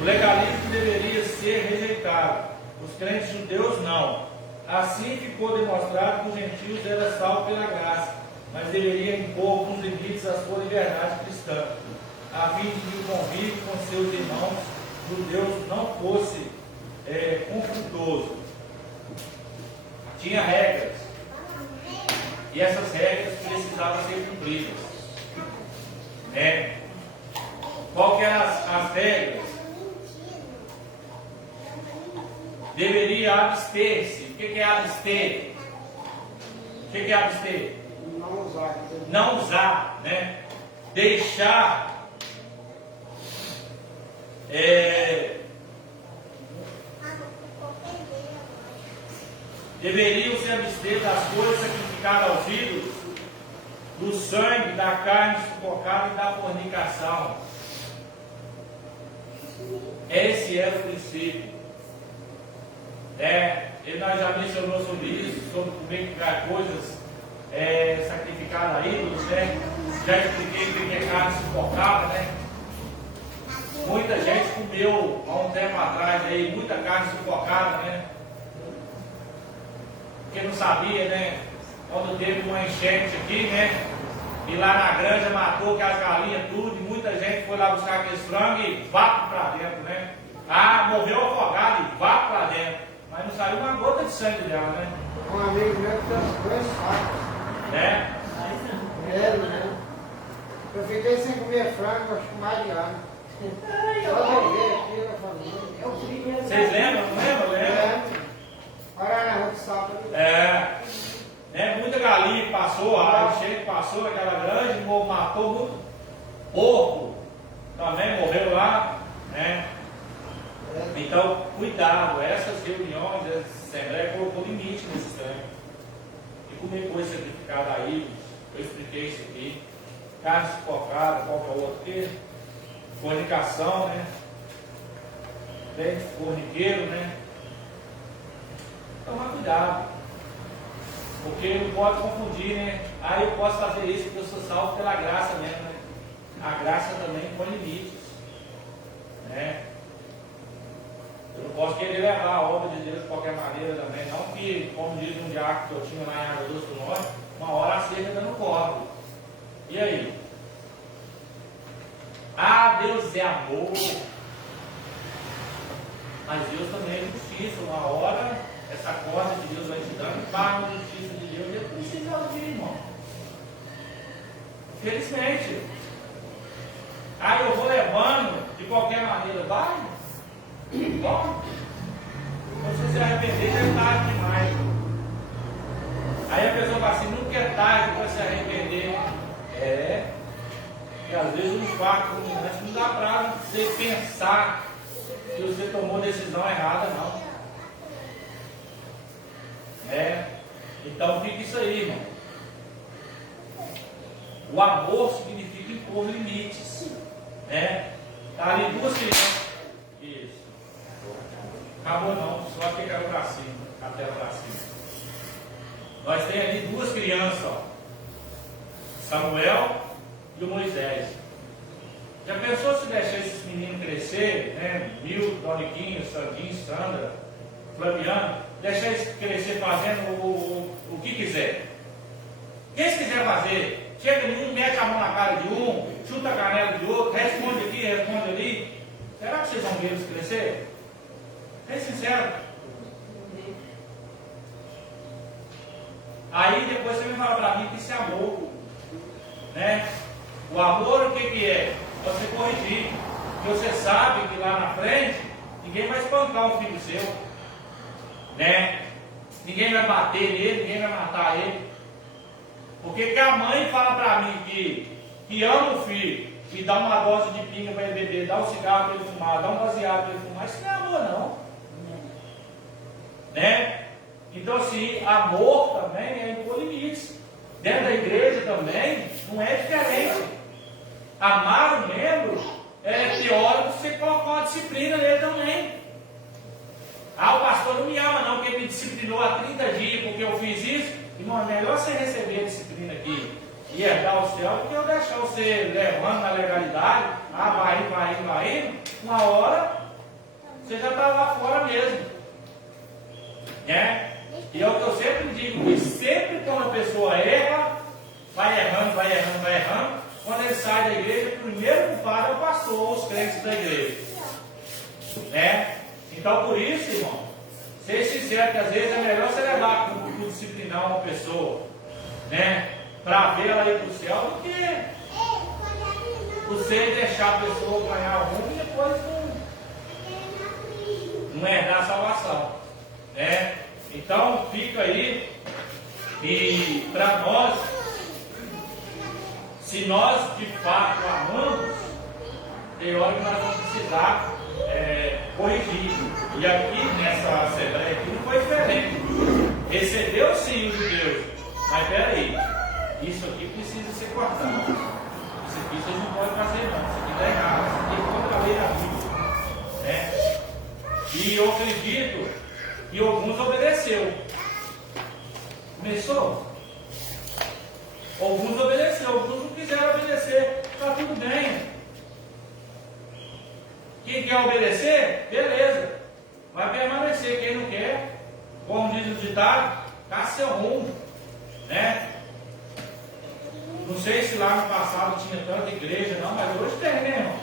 O legalismo deveria ser rejeitado, os crentes judeus não. Assim ficou demonstrado que os gentios eram salvos pela graça, mas deveria impor alguns limites à sua liberdade cristã, a fim de que o convívio com seus irmãos judeus não fosse conflituoso. Tinha regras, e essas regras precisavam ser cumpridas. Qual que eram as regras? Deveria abster-se. O que é abster? O que é abster? Não usar. Não usar, né? Deixar deveriam se abster das coisas sacrificadas aos ídolos, do sangue, da carne sufocada e da fornicação. Esse é o princípio. Ele já mencionou sobre isso, sobre comer coisas sacrificadas a ídolos, né? Já expliquei que é carne sufocada, né? Muita gente comeu há um tempo atrás aí, muita carne sufocada, né? Porque não sabia, né? Quando teve uma enchente aqui, né? E lá na granja matou que as galinhas tudo, e muita gente foi lá buscar aquele frango e vapo para dentro, né? Morreu afogado e vapo para dentro. Mas não saiu uma gota de sangue dela, né? Um amigo meu que tem 2 sacos. Né? Eu fiquei sem comer frango, acho que mais de ano. Só joguei aqui na família. Vocês lembram? Não lembram? Lembra? Olha na rua de Salto. Muita galinha passou, a enchente passou naquela grande, matou muito porco, também morreu lá, né? Então, cuidado, essas reuniões, essa assembleia colocou limite nesse sangue. E comer coisa sacrificada a ídolos, eu expliquei isso aqui. Carne sufocada, qual que é o outro aqui? Fornicação, né? Forniqueiro, né? Tomar cuidado. Porque não pode confundir, né? Eu posso fazer isso porque eu sou salvo pela graça mesmo, né? A graça também põe limites, né? Eu não posso querer levar a obra de Deus de qualquer maneira também, não que, como diz um diácono que eu tinha lá em Água Doce do Norte, uma hora a seca ainda não corre. E aí? Deus é amor, mas Deus também é justiça. Uma hora, essa corda que Deus vai te dando, para a justiça de Deus, ele precisa ouvir, irmão. Felizmente. Eu vou levando de qualquer maneira, vai? Bom, se você se arrepender, já é tarde demais. Aí a pessoa fala assim, nunca é tarde para se arrepender. E às vezes um fato culminante não dá prazo de você pensar que você tomou decisão errada, não. Então fica isso aí, irmão. O amor significa impor limites. Tá ali 2 crianças. Isso. Acabou não, só ficar para cima, até para cima. Nós temos ali 2 crianças, ó. Samuel e o Moisés. Já pensou se deixar esses meninos crescer, né? Milton, Doniquinho, Sandinho, Sandra, Flaviano, deixar eles crescer fazendo o que quiser. Quem eles quiser fazer, chega em um, mete a mão na cara de um, chuta a canela de outro, responde aqui, responde ali. Será que vocês vão ver eles crescer? É sincero. Aí depois você me fala para mim que isso é amor, né? O amor, o que é? Você corrigir. Porque você sabe que lá na frente ninguém vai espancar um filho seu, né? Ninguém vai bater nele, ninguém vai matar ele. Porque que a mãe fala para mim que ama o filho e dá uma dose de pinga para ele beber, dá um cigarro para ele fumar, dá um baseado para ele fumar, isso não é amor não, né? Então assim, amor também é impor limites. Dentro da igreja também não é diferente. Amar o membro é teórico, você coloca uma disciplina nele também. O pastor não me ama não, porque ele me disciplinou há 30 dias porque eu fiz isso. Irmão, é melhor você receber a disciplina aqui. e herdar o céu do que eu deixar você levando na legalidade, vai indo, uma hora você já está lá fora mesmo. Né? E é o que eu sempre digo, que sempre quando a pessoa erra, vai errando, quando ele sai da igreja, o primeiro culpado é o pastor ou os crentes da igreja. Né? Então por isso, irmão, ser sincero que às vezes é melhor você levar para disciplinar uma pessoa, né? Para ver ela ir para o céu, do que você deixar a pessoa ganhar o mundo e depois não herdar a salvação. Né? Então fica aí, e para nós, se nós de fato amamos, tem hora que nós vamos precisar corrigir. E aqui nessa assembleia aqui não foi diferente. Recebeu sim os judeus, mas peraí, isso aqui precisa ser cortado. Isso aqui vocês não podem fazer não, isso aqui está errado, isso aqui é contra a lei da Bíblia. Né? E eu acredito que alguns obedeceu. Começou? Alguns obedeceram, alguns não quiseram obedecer. Está tudo bem. Quem quer obedecer, beleza. Vai permanecer. Quem não quer, como diz o ditado, caça seu rumo. Né? Não sei se lá no passado tinha tanta igreja, não, mas hoje tem, né, irmão?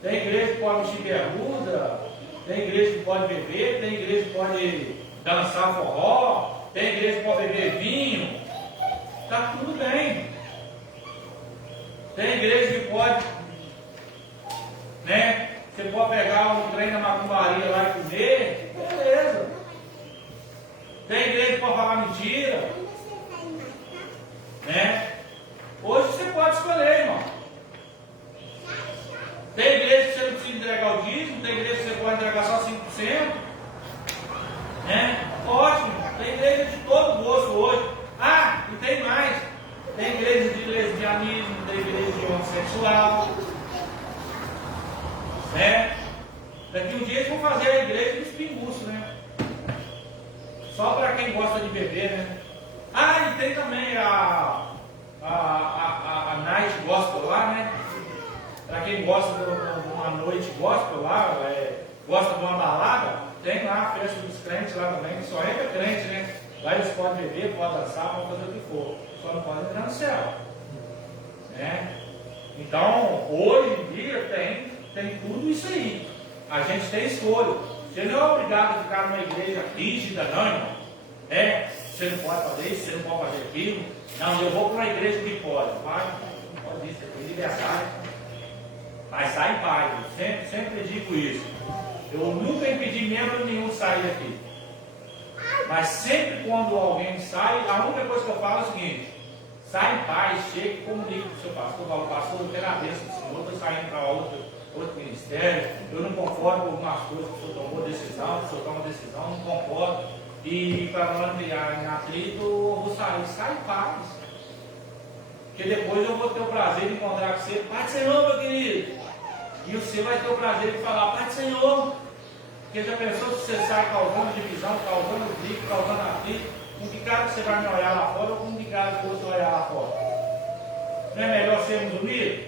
Tem igreja que pode vestir bermuda, tem igreja que pode beber, tem igreja que pode dançar forró, tem igreja que pode beber vinho. Está tudo bem. Tem igreja que pode, né? Você pode pegar um trem na macumbaria lá e comer, beleza. Tem igreja que pode falar mentira, né? Hoje você pode escolher, irmão. Tem igreja que você não precisa entregar o dízimo, tem igreja que você pode entregar só 5%. Né? Ótimo, tem igreja de todo gosto hoje. Ah, e tem mais. Tem igreja de lesbianismo, tem igreja de homossexual. Né? Daqui um dia eles vão fazer a igreja dos pinguços, né? Só para quem gosta de beber, né? Ah, e tem também a night gospel lá, né? Para quem gosta de uma noite gospel lá, gosta de uma balada, tem lá a festa dos crentes lá também, que só entra crente, né? Lá eles podem beber, podem dançar, podem fazer o que for, só não podem entrar no céu. Né? Então, hoje em dia tem tudo isso aí. A gente tem escolha. Você não é obrigado a ficar numa igreja rígida, não, irmão. Você não pode fazer isso, você não pode fazer aquilo. Não, eu vou para uma igreja que pode. Vai, não pode isso, tem liberdade. Mas sai em paz, eu sempre digo isso. Eu nunca impedi membro nenhum de sair daqui. Mas sempre quando alguém sai, a única coisa que eu falo é o seguinte: sai em paz, chega e comunique com o seu pastor. Fala, pastor, eu quero a bênção do Senhor, estou saindo para outro ministério, eu não concordo com algumas coisas que o Senhor tomou decisão, o Senhor toma decisão, não concordo. E para não criar em atrito, eu vou sair, sai em paz. Porque depois eu vou ter o prazer de encontrar com você, Pai do Senhor, meu querido. E você vai ter o prazer de falar, Pai do Senhor. Porque já pensou se você sai causando divisão, causando briga, causando atrito, com que cara que você vai me olhar lá fora ou com que cara que você vai olhar lá fora? Não é melhor sermos unidos?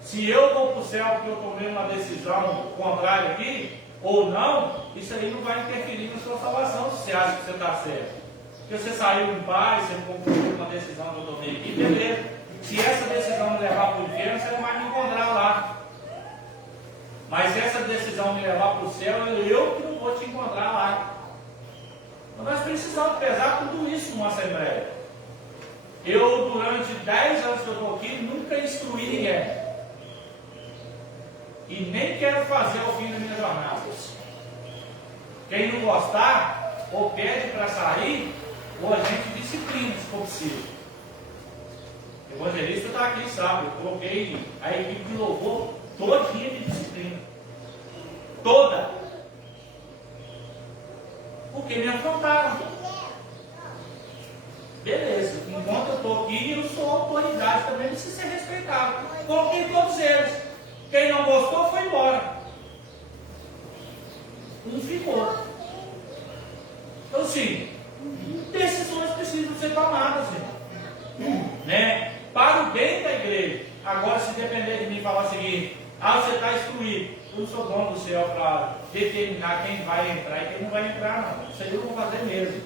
Se eu vou para o céu porque eu tomei uma decisão contrária aqui, ou não, isso aí não vai interferir na sua salvação, se você acha que você está certo. Porque você saiu em paz, você concordou com a decisão que eu tomei aqui, beleza. Se essa decisão me levar para o inferno, você não vai me encontrar lá. Mas se essa decisão me levar para o céu, eu que não vou te encontrar lá. Então nós precisamos pesar tudo isso numa assembleia. Eu, durante 10 anos que eu estou aqui, nunca instruí ninguém. E nem quero fazer ao fim da minha jornada. Quem não gostar, ou pede para sair, ou a gente disciplina, se for possível. O evangelista está aqui, sabe? Eu coloquei a equipe de louvor todinha de disciplina. Toda. Porque me afrontaram. Beleza. Enquanto eu estou aqui, eu sou autoridade também, preciso ser respeitado. Coloquei todos eles. Quem não gostou foi embora. Um ficou. Então, sim, decisões precisam ser tomadas, irmão. instituir. Eu não sou dono do céu para determinar quem vai entrar e quem não vai entrar, não. Isso aí eu vou fazer mesmo.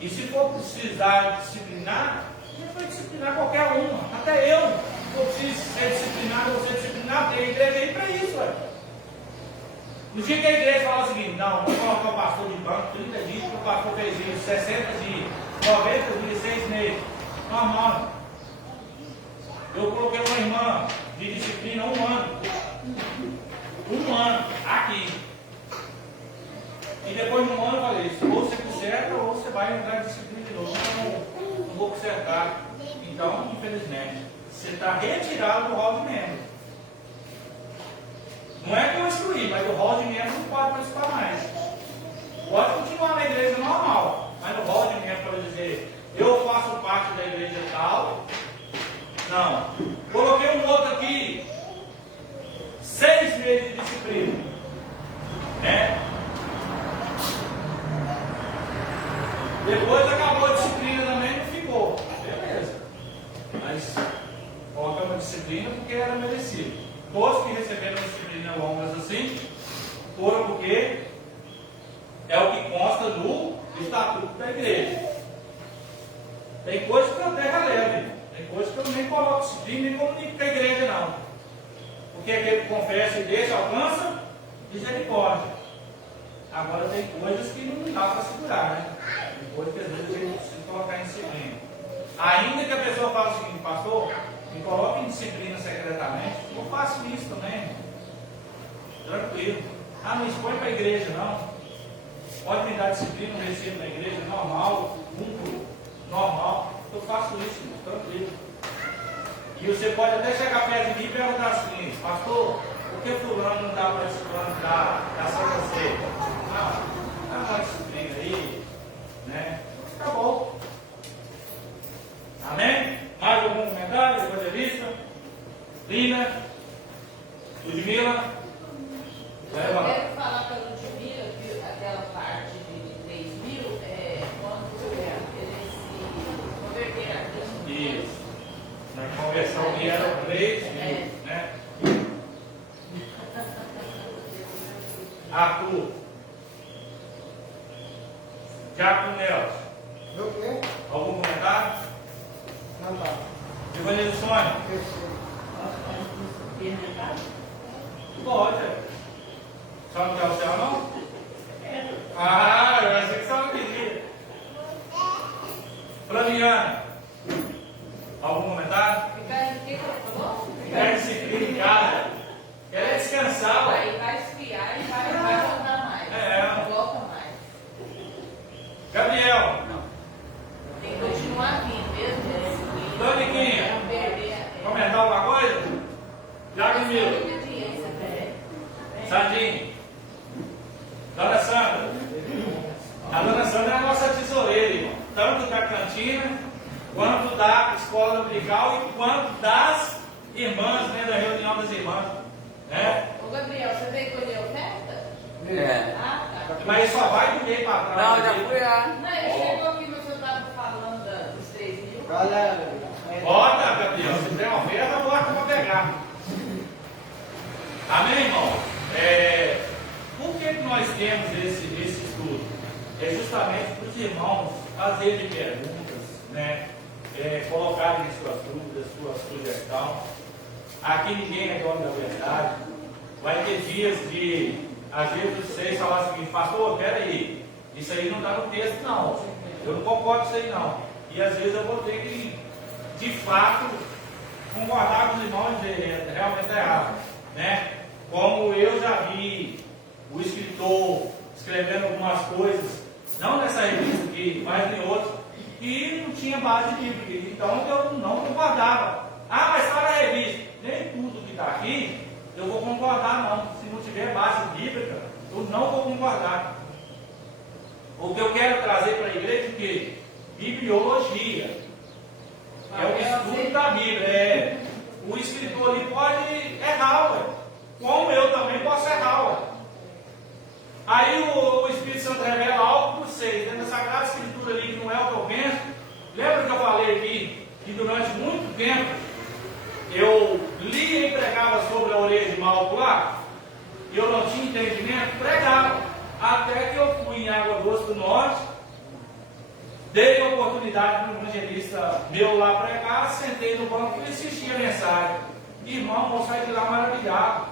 E se for precisar disciplinar, a gente vai disciplinar qualquer um. Até eu, se eu preciso ser disciplinado, eu vou ser disciplinado. Tem a igreja aí para isso, ué. No dia que a igreja fala o seguinte, não, vou colocar o pastor de banco 30 dias, porque o pastor fez isso, 60 dias, 90 dias, 6 meses. Normal. Eu coloquei uma irmã de disciplina 1 ano. 1 ano, aqui. E depois de 1 ano eu falei, ou você conserta ou você vai entrar em disciplina de novo. Não vou consertar. Então, infelizmente, você está retirado do rol de membro. Não é que eu excluí, mas o rol de membro não pode participar mais. Pode continuar na igreja normal, mas no rol de membro, para dizer, eu faço parte da igreja tal. Não. Coloquei um outro aqui, 6 meses de disciplina. Né? Depois acabou a disciplina também, não ficou. Beleza. Mas colocamos a disciplina porque era merecido. Todos que receberam disciplina longas assim, foram porque é o que consta no estatuto da igreja. Tem coisas que eu até relevo, tem coisas que eu nem coloco disciplina, nem comunico com a igreja não. Porque aquele que confessa e deixa, alcança misericórdia. Agora tem coisas que não dá para segurar, né? Tem coisas que às vezes a gente precisa colocar em disciplina. Ainda que a pessoa fale o seguinte, pastor, me coloque em disciplina secretamente, eu faço isso também, irmão. Tranquilo. Ah, não expõe para a igreja, não. Pode me dar disciplina, eu recebo na igreja, normal, cúmpulo, normal. Eu faço isso, irmão, tranquilo. E você pode até chegar perto de mim e perguntar assim, pastor, por que fulano não dá participando da Santa Ceia? Dá uma disciplina aí, né? Acabou. Amém? Mais algum comentário, evangelista? Lina? Ludmila? Eu quero falar para a Ludmila que aquela parte de 3 mil é quando eles se converteram a Cristo. Isso. Na conversão que era 3 mil, né? Arthur. Diácono Nelson. Do quê? Algum comentário? Não dá. Evangelista Sônia? Pode. Só não quer o céu, não? Ah, eu achei que só não queria. Flaviana? Algum comentário? Ficar em que ela falou? Quer disciplina em casa? Quer descansar, ué? Aí vai esfriar e vai rodar mais. Não volta mais. Gabriel? Tem que continuar vindo mesmo. Doniquinha? Comentar alguma coisa? Tiago Milo? Sardinha? Dona Sandra? A Dona Sandra é a nossa tesoureira, irmão. Tanto da cantina, quanto da escola dominical e quanto das irmãs, né? Da reunião das irmãs. Né? Ô Gabriel, você veio colher oferta? É. Ah, tá. Mas só vai do meio para trás. Não, já fui lá. Não, ele chegou aqui, mas eu estava falando dos 3 mil. Galera, Bota, Gabriel. Se tem uma oferta, bota para pegar. Amém, irmão? Por que nós temos esse estudo? É justamente para os irmãos fazerem perguntas, né? Colocarem suas dúvidas, suas sugestões. Aqui ninguém é dono da verdade. Vai ter dias de, às vezes, vocês falar o seguinte, pastor, peraí, isso aí não está no texto, não. Eu não concordo com isso aí, não. E às vezes eu vou ter que, de fato, concordar com os irmãos e dizer, realmente está errado. Né? Como eu já vi o escritor escrevendo algumas coisas, não nessa revista aqui, mas em outros, que não tinha base bíblica. Então eu não concordava. Ah, mas está na revista. Nem tudo que está aqui eu vou concordar, não. Se não tiver base bíblica, eu não vou concordar. O que eu quero trazer para a igreja é o quê? Bibliologia. É o estudo da Bíblia. O escritor ali pode errar, ué. Como eu também posso errar, ué. Aí o Espírito Santo revela algo para vocês, dentro da Sagrada Escritura ali, que não é o que eu penso. Lembra que eu falei aqui que durante muito tempo eu lia e pregava sobre a mal lá, e eu não tinha entendimento, pregava. Até que eu fui em Água Doce do Norte, dei a oportunidade para um evangelista meu lá pregar, sentei no banco e assisti a mensagem. Irmão, eu saí de lá maravilhado,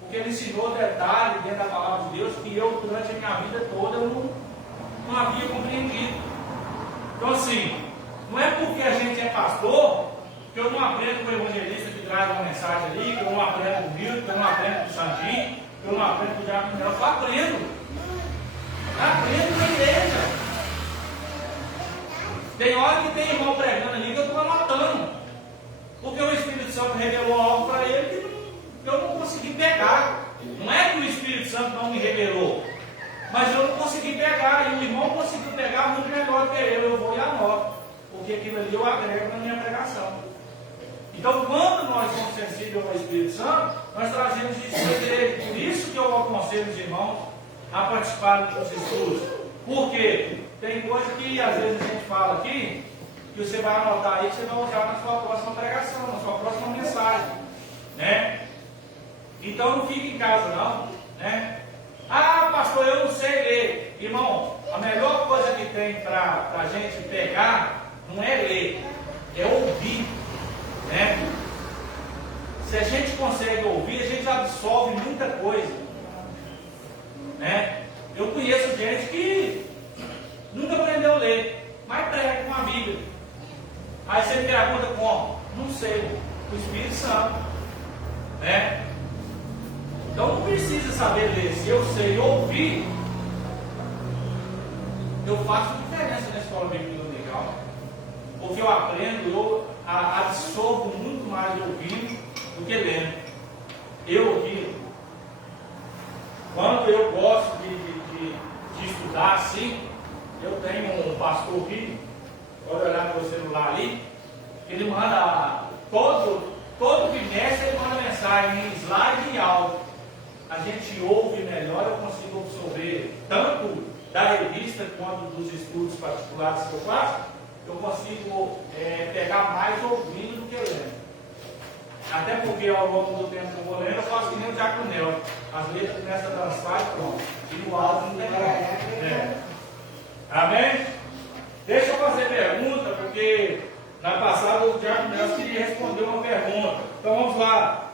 porque ele ensinou detalhes dentro da palavra de Deus que eu, durante a minha vida toda, eu não havia compreendido. Então, assim, não é porque a gente é pastor que eu não aprendo com o evangelista que traz uma mensagem ali, que eu não aprendo com o Milton, que eu não aprendo com o Sandinho, que eu não aprendo com o Diabo Mineiro. Eu aprendo. Aprendo na igreja. Tem hora que tem irmão pregando ali que eu estou anotando. Porque o Espírito Santo revelou algo para ele que eu não consegui pegar. Não é que o Espírito Santo não me revelou, mas eu não consegui pegar. E o irmão conseguiu pegar muito melhor que eu. Eu vou e anoto. Porque aquilo ali eu agrego na minha pregação. Então, quando nós somos sensíveis ao Espírito Santo, nós trazemos isso dele. Por isso que eu aconselho os irmãos a participar dos estudos. Por quê? Tem coisa que às vezes a gente fala aqui, que você vai anotar aí, que você vai usar na sua próxima pregação, na sua próxima mensagem, né? Então não fique em casa não, né? Ah, pastor, eu não sei ler. Irmão, a melhor coisa que tem para a gente pegar não é ler, é ouvir, né? Se a gente consegue ouvir, a gente absorve muita coisa, né? Eu conheço gente que nunca aprendeu a ler, mas prega com a Bíblia. Aí você me pergunta como? Não sei. O Espírito Santo, né? Então não precisa saber ler. Se eu sei ouvir, eu faço diferença na escola bíblica dominical. Porque eu aprendo, eu absorvo muito mais ouvindo do que lendo. Eu ouvindo. Quando eu gosto de estudar assim, eu tenho um pastor aqui, pode olhar no meu celular ali, ele manda todo bimestre ele manda mensagem em slide e em áudio. A gente ouve melhor, eu consigo absorver tanto da revista quanto dos estudos particulares que eu faço, eu consigo pegar mais ouvindo do que lendo. Até porque ao longo do tempo que eu vou lendo, eu faço que nem o Diácono Nel. As letras começam a dançar e pronto. E no áudio não tem como. Amém? Deixa eu fazer pergunta, porque na passada o Diácono Nel queria responder uma pergunta. Então vamos lá.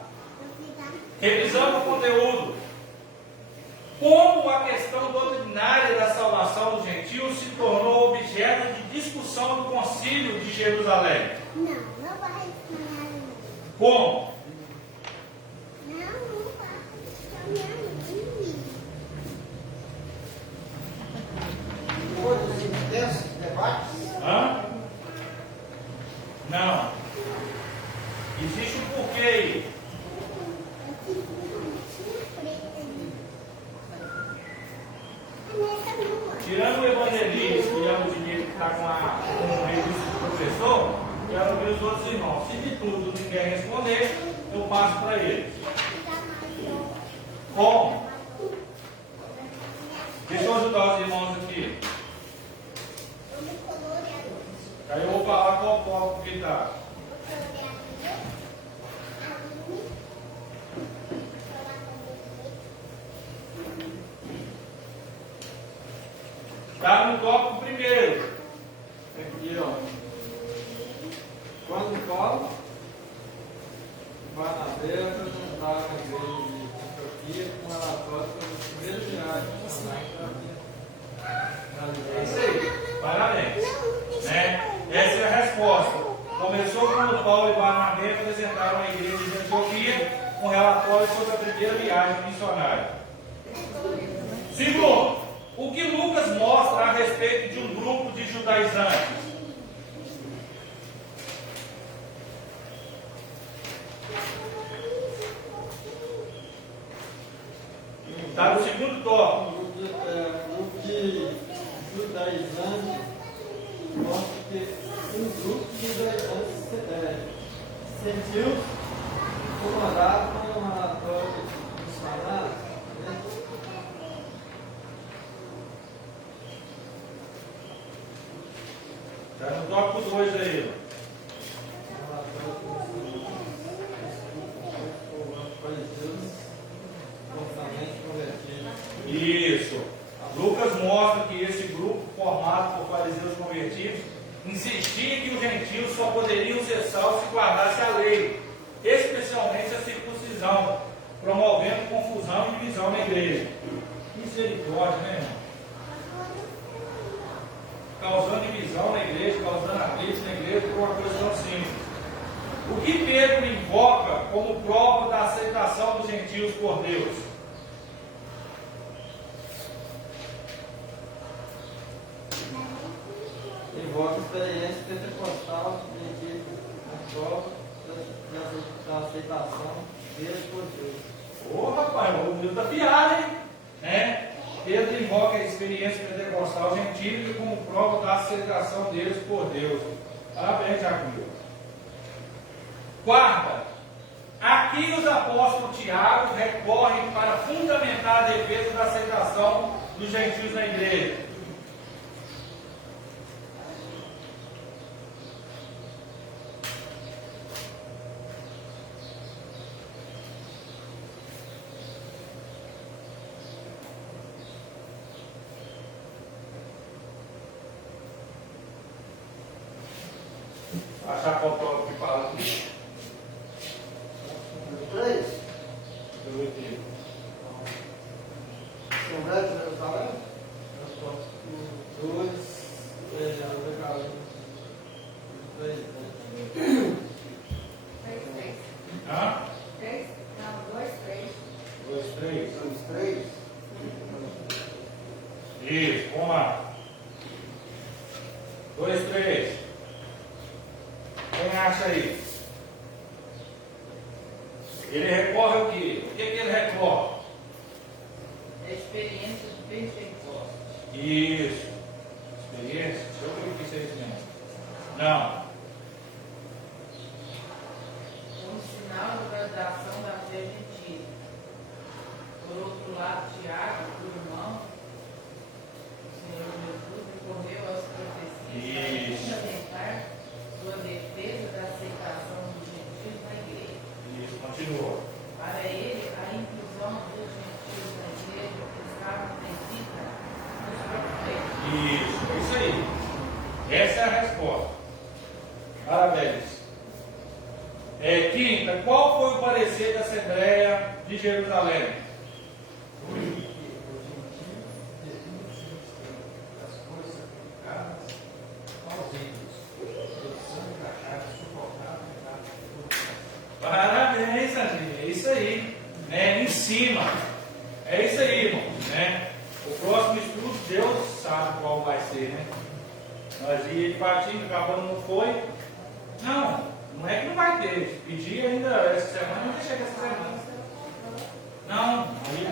Revisando o conteúdo. Como a questão doutrinária da salvação dos gentios se tornou objeto de discussão do Concílio de Jerusalém? Não vai responder. Como? Não vai. Depois dos intensos debates, Hã? Não. Existe um porquê aí. Tirando o evangelista e o dinheiro que está com o revista do professor, quero ver os outros irmãos. Se de tudo ninguém responder, eu passo para eles. Como? Deixa eu ajudar os irmãos aqui. Aí eu vou falar qual copo que está. Está no copo primeiro. aqui ó, quando Paulo vai na Bélgica, está na igreja de Turquia, com relatório sobre os primeiros viagens É isso aí. Parabéns. Né? Essa é a resposta. Começou quando Paulo e Barnabé apresentaram a igreja de Antioquia com relatório sobre a primeira viagem missionária. Segundo, o que Lucas mostra a respeito de um grupo de judaizantes? Está no segundo tópico. O que judaizante mostra que um grupo de judaizantes sentiu incomodado com o relatório missionário, né? Está no tópico 2 aí. O relatório missionário, desculpa, foi Deus. Isso. Lucas mostra que esse grupo, formado por fariseus convertidos, insistia que os gentios só poderiam ser salvos se guardassem a lei, especialmente a circuncisão, promovendo confusão e divisão na igreja. Misericórdia, né, irmão? Causando divisão na igreja, causando atrito na igreja por uma coisa tão simples. O que Pedro invoca como prova da aceitação dos gentios por Deus? Invoca a experiência pentecostal de prova da aceitação deles por Deus. Ô rapaz, o meu está piado, hein? Né? Pedro invoca a experiência pentecostal gentílica como prova da aceitação deles por Deus. Parabéns, Jacques. Quarta, aqui os apóstolos Tiago recorrem para fundamentar a defesa da aceitação dos gentios na igreja. Achar qual prova que fala aqui? 3. Eu entendi. Assembleia de Jerusalém? 2. 3. 3. Hã? 3? Não, 2, 3. 2, 3. 3. Isso, vamos lá. 2, 3. Quem acha aí? Ele recorre ao quê? O que ele recorre? É a experiência de Pentecostes. Isso. Experiência? Deixa eu ver o que isso é isso mesmo. Não. Como sinal de gradação da fé gentil. Por outro lado, Tiago, o irmão, o Senhor Jesus, recorreu às profecias para fundamentar sua defesa da aceitação dos gentios na igreja. Isso, continua. Para ele, a inclusão dos gentios na igreja estava prevista nos profetas. Isso aí. Essa é a resposta. Parabéns. Quinta, qual foi o parecer da Assembleia de Jerusalém? Parabéns, André. É isso aí. Né? Ensina. É isso aí, irmão. Né? O próximo estudo, Deus sabe qual vai ser, né? Nós ia partindo, acabando, não foi. Não é que não vai ter. Pedir ainda essa semana, não vai chegar essa semana. Não, aí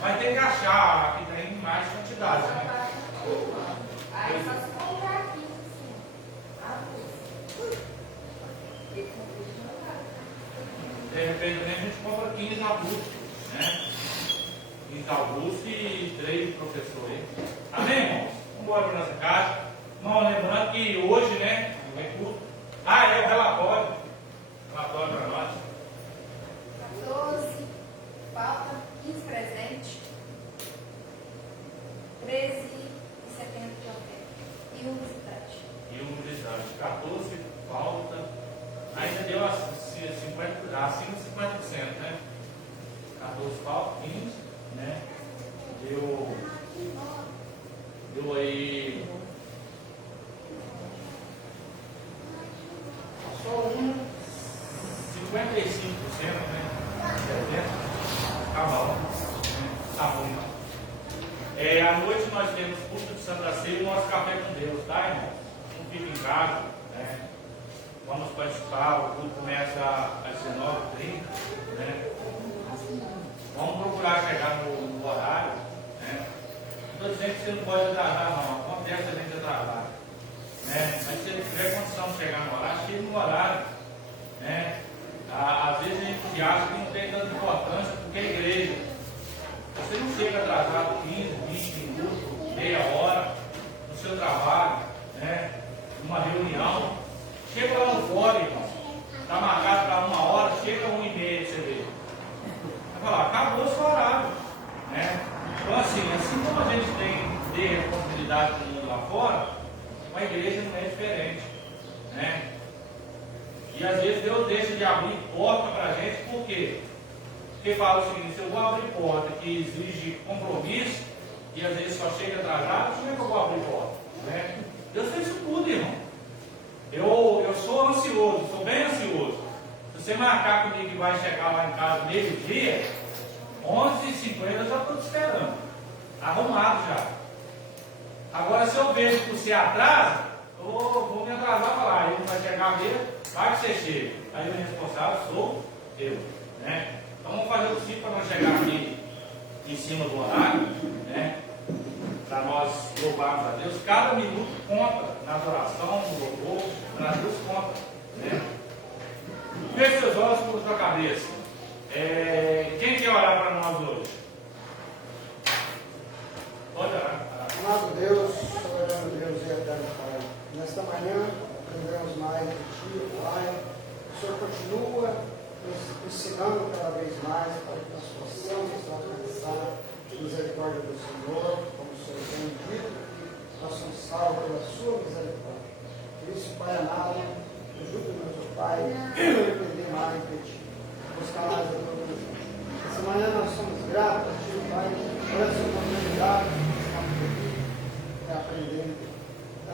vai ter que achar, aqui tem mais quantidade, né? Aí só se comprar aqui, De repente a gente compra 15 avulsos, né? 15 avulsos e 3 professores. Amém, irmãos? Vamos embora para nossa casa. Irmão, lembrando que hoje, né? Não é culto. É o relatório. Relatório para nós. 14, falta 15 presente, 13 e 70 de oferta. E um visitante. E um visitante. 14 falta. Ainda deu acima de 50%, né? 14 falta, 15, né? Deu aí. Só 55%, né? 70%. Tá bom. Tá bom, não. À noite nós temos culto de Santa Ceia e o nosso café com Deus, tá, irmão? Não fica em casa, né? Vamos participar, o culto começa às 19h30, né? Vamos procurar chegar no horário, né? Não estou dizendo que você não pode atrasar, não. Acontece a gente atrasar, né? Mas se ele tiver condição de chegar no horário, chegue no horário, né? Às vezes a gente acha que não tem tanta importância porque é igreja. Você não chega atrasado 15, 20 minutos, meia hora no seu trabalho, né? Numa reunião. Chega lá no fora, irmão. Está marcado para 1 hora, chega 1h30 para você ver. Vai falar, acabou o seu horário, né? Então ter responsabilidade com o mundo lá fora, com a igreja não é diferente, né? E às vezes Deus deixa de abrir porta para a gente, por quê? Porque fala o seguinte: se eu vou abrir porta que exige compromisso, e às vezes só chega atrasado, como é que eu vou abrir porta? Né? Deus fez isso tudo, irmão. Eu sou ansioso, sou bem ansioso. Se você marcar comigo que vai chegar lá em casa meio-dia, 11h50 eu já estou te esperando. Arrumado já. Agora, se eu vejo que você atrasa, eu vou me atrasar para lá. Ele vai chegar mesmo, vai que você chega. Aí o responsável sou eu. Né? Então vamos fazer o possível para não chegar aqui em cima do horário, né? Para nós louvarmos a Deus. Cada minuto conta na adoração, no louvor, para Deus conta. Né? Feche seus olhos por sua cabeça. Quem quer orar para nós hoje? Pode orar. Amado Deus, soberano Deus e eterno Pai, nesta manhã aprendemos mais de Ti, Pai. O Senhor continua nos ensinando cada vez mais para que nós possamos alcançar a misericórdia do Senhor, como o Senhor tem dito, que nós somos salvos pela Sua misericórdia. Por isso, Pai amado, ajuda-nos, ó Pai, a entender mais de Ti, buscar mais a Tua presença. Essa manhã nós somos gratos a Ti, Pai, por essa oportunidade que estamos aqui, aprendendo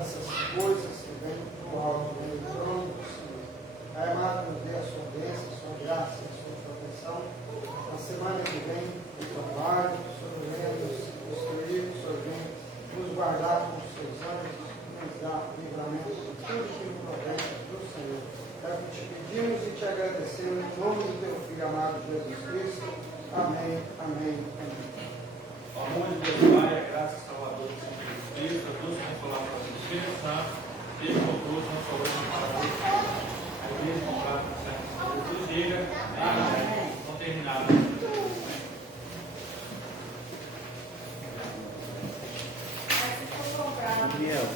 essas coisas que vêm do alto, vêm do trono do Senhor. Pai amado, nos dê a Sua bênção, a Sua graça, a Sua proteção. Na semana que vem, no trabalho, o Senhor venha nos instruir, o Senhor venha nos guardar com os Seus anjos, nos dar livramento de tudo que nos provém do Senhor. É o que te pedimos e te agradecemos em nome do Teu Filho amado Jesus Cristo. Amém, amém, amém. O amor de Deus Pai, a graça salvadora do Senhor Jesus Cristo, a Deus consolador do Espírito Santo, seja conosco, não só hoje, para hoje. A igreja comprada no Senhor Jesus diga, amém. Não terminado. Mas se for comprar. Gabriel.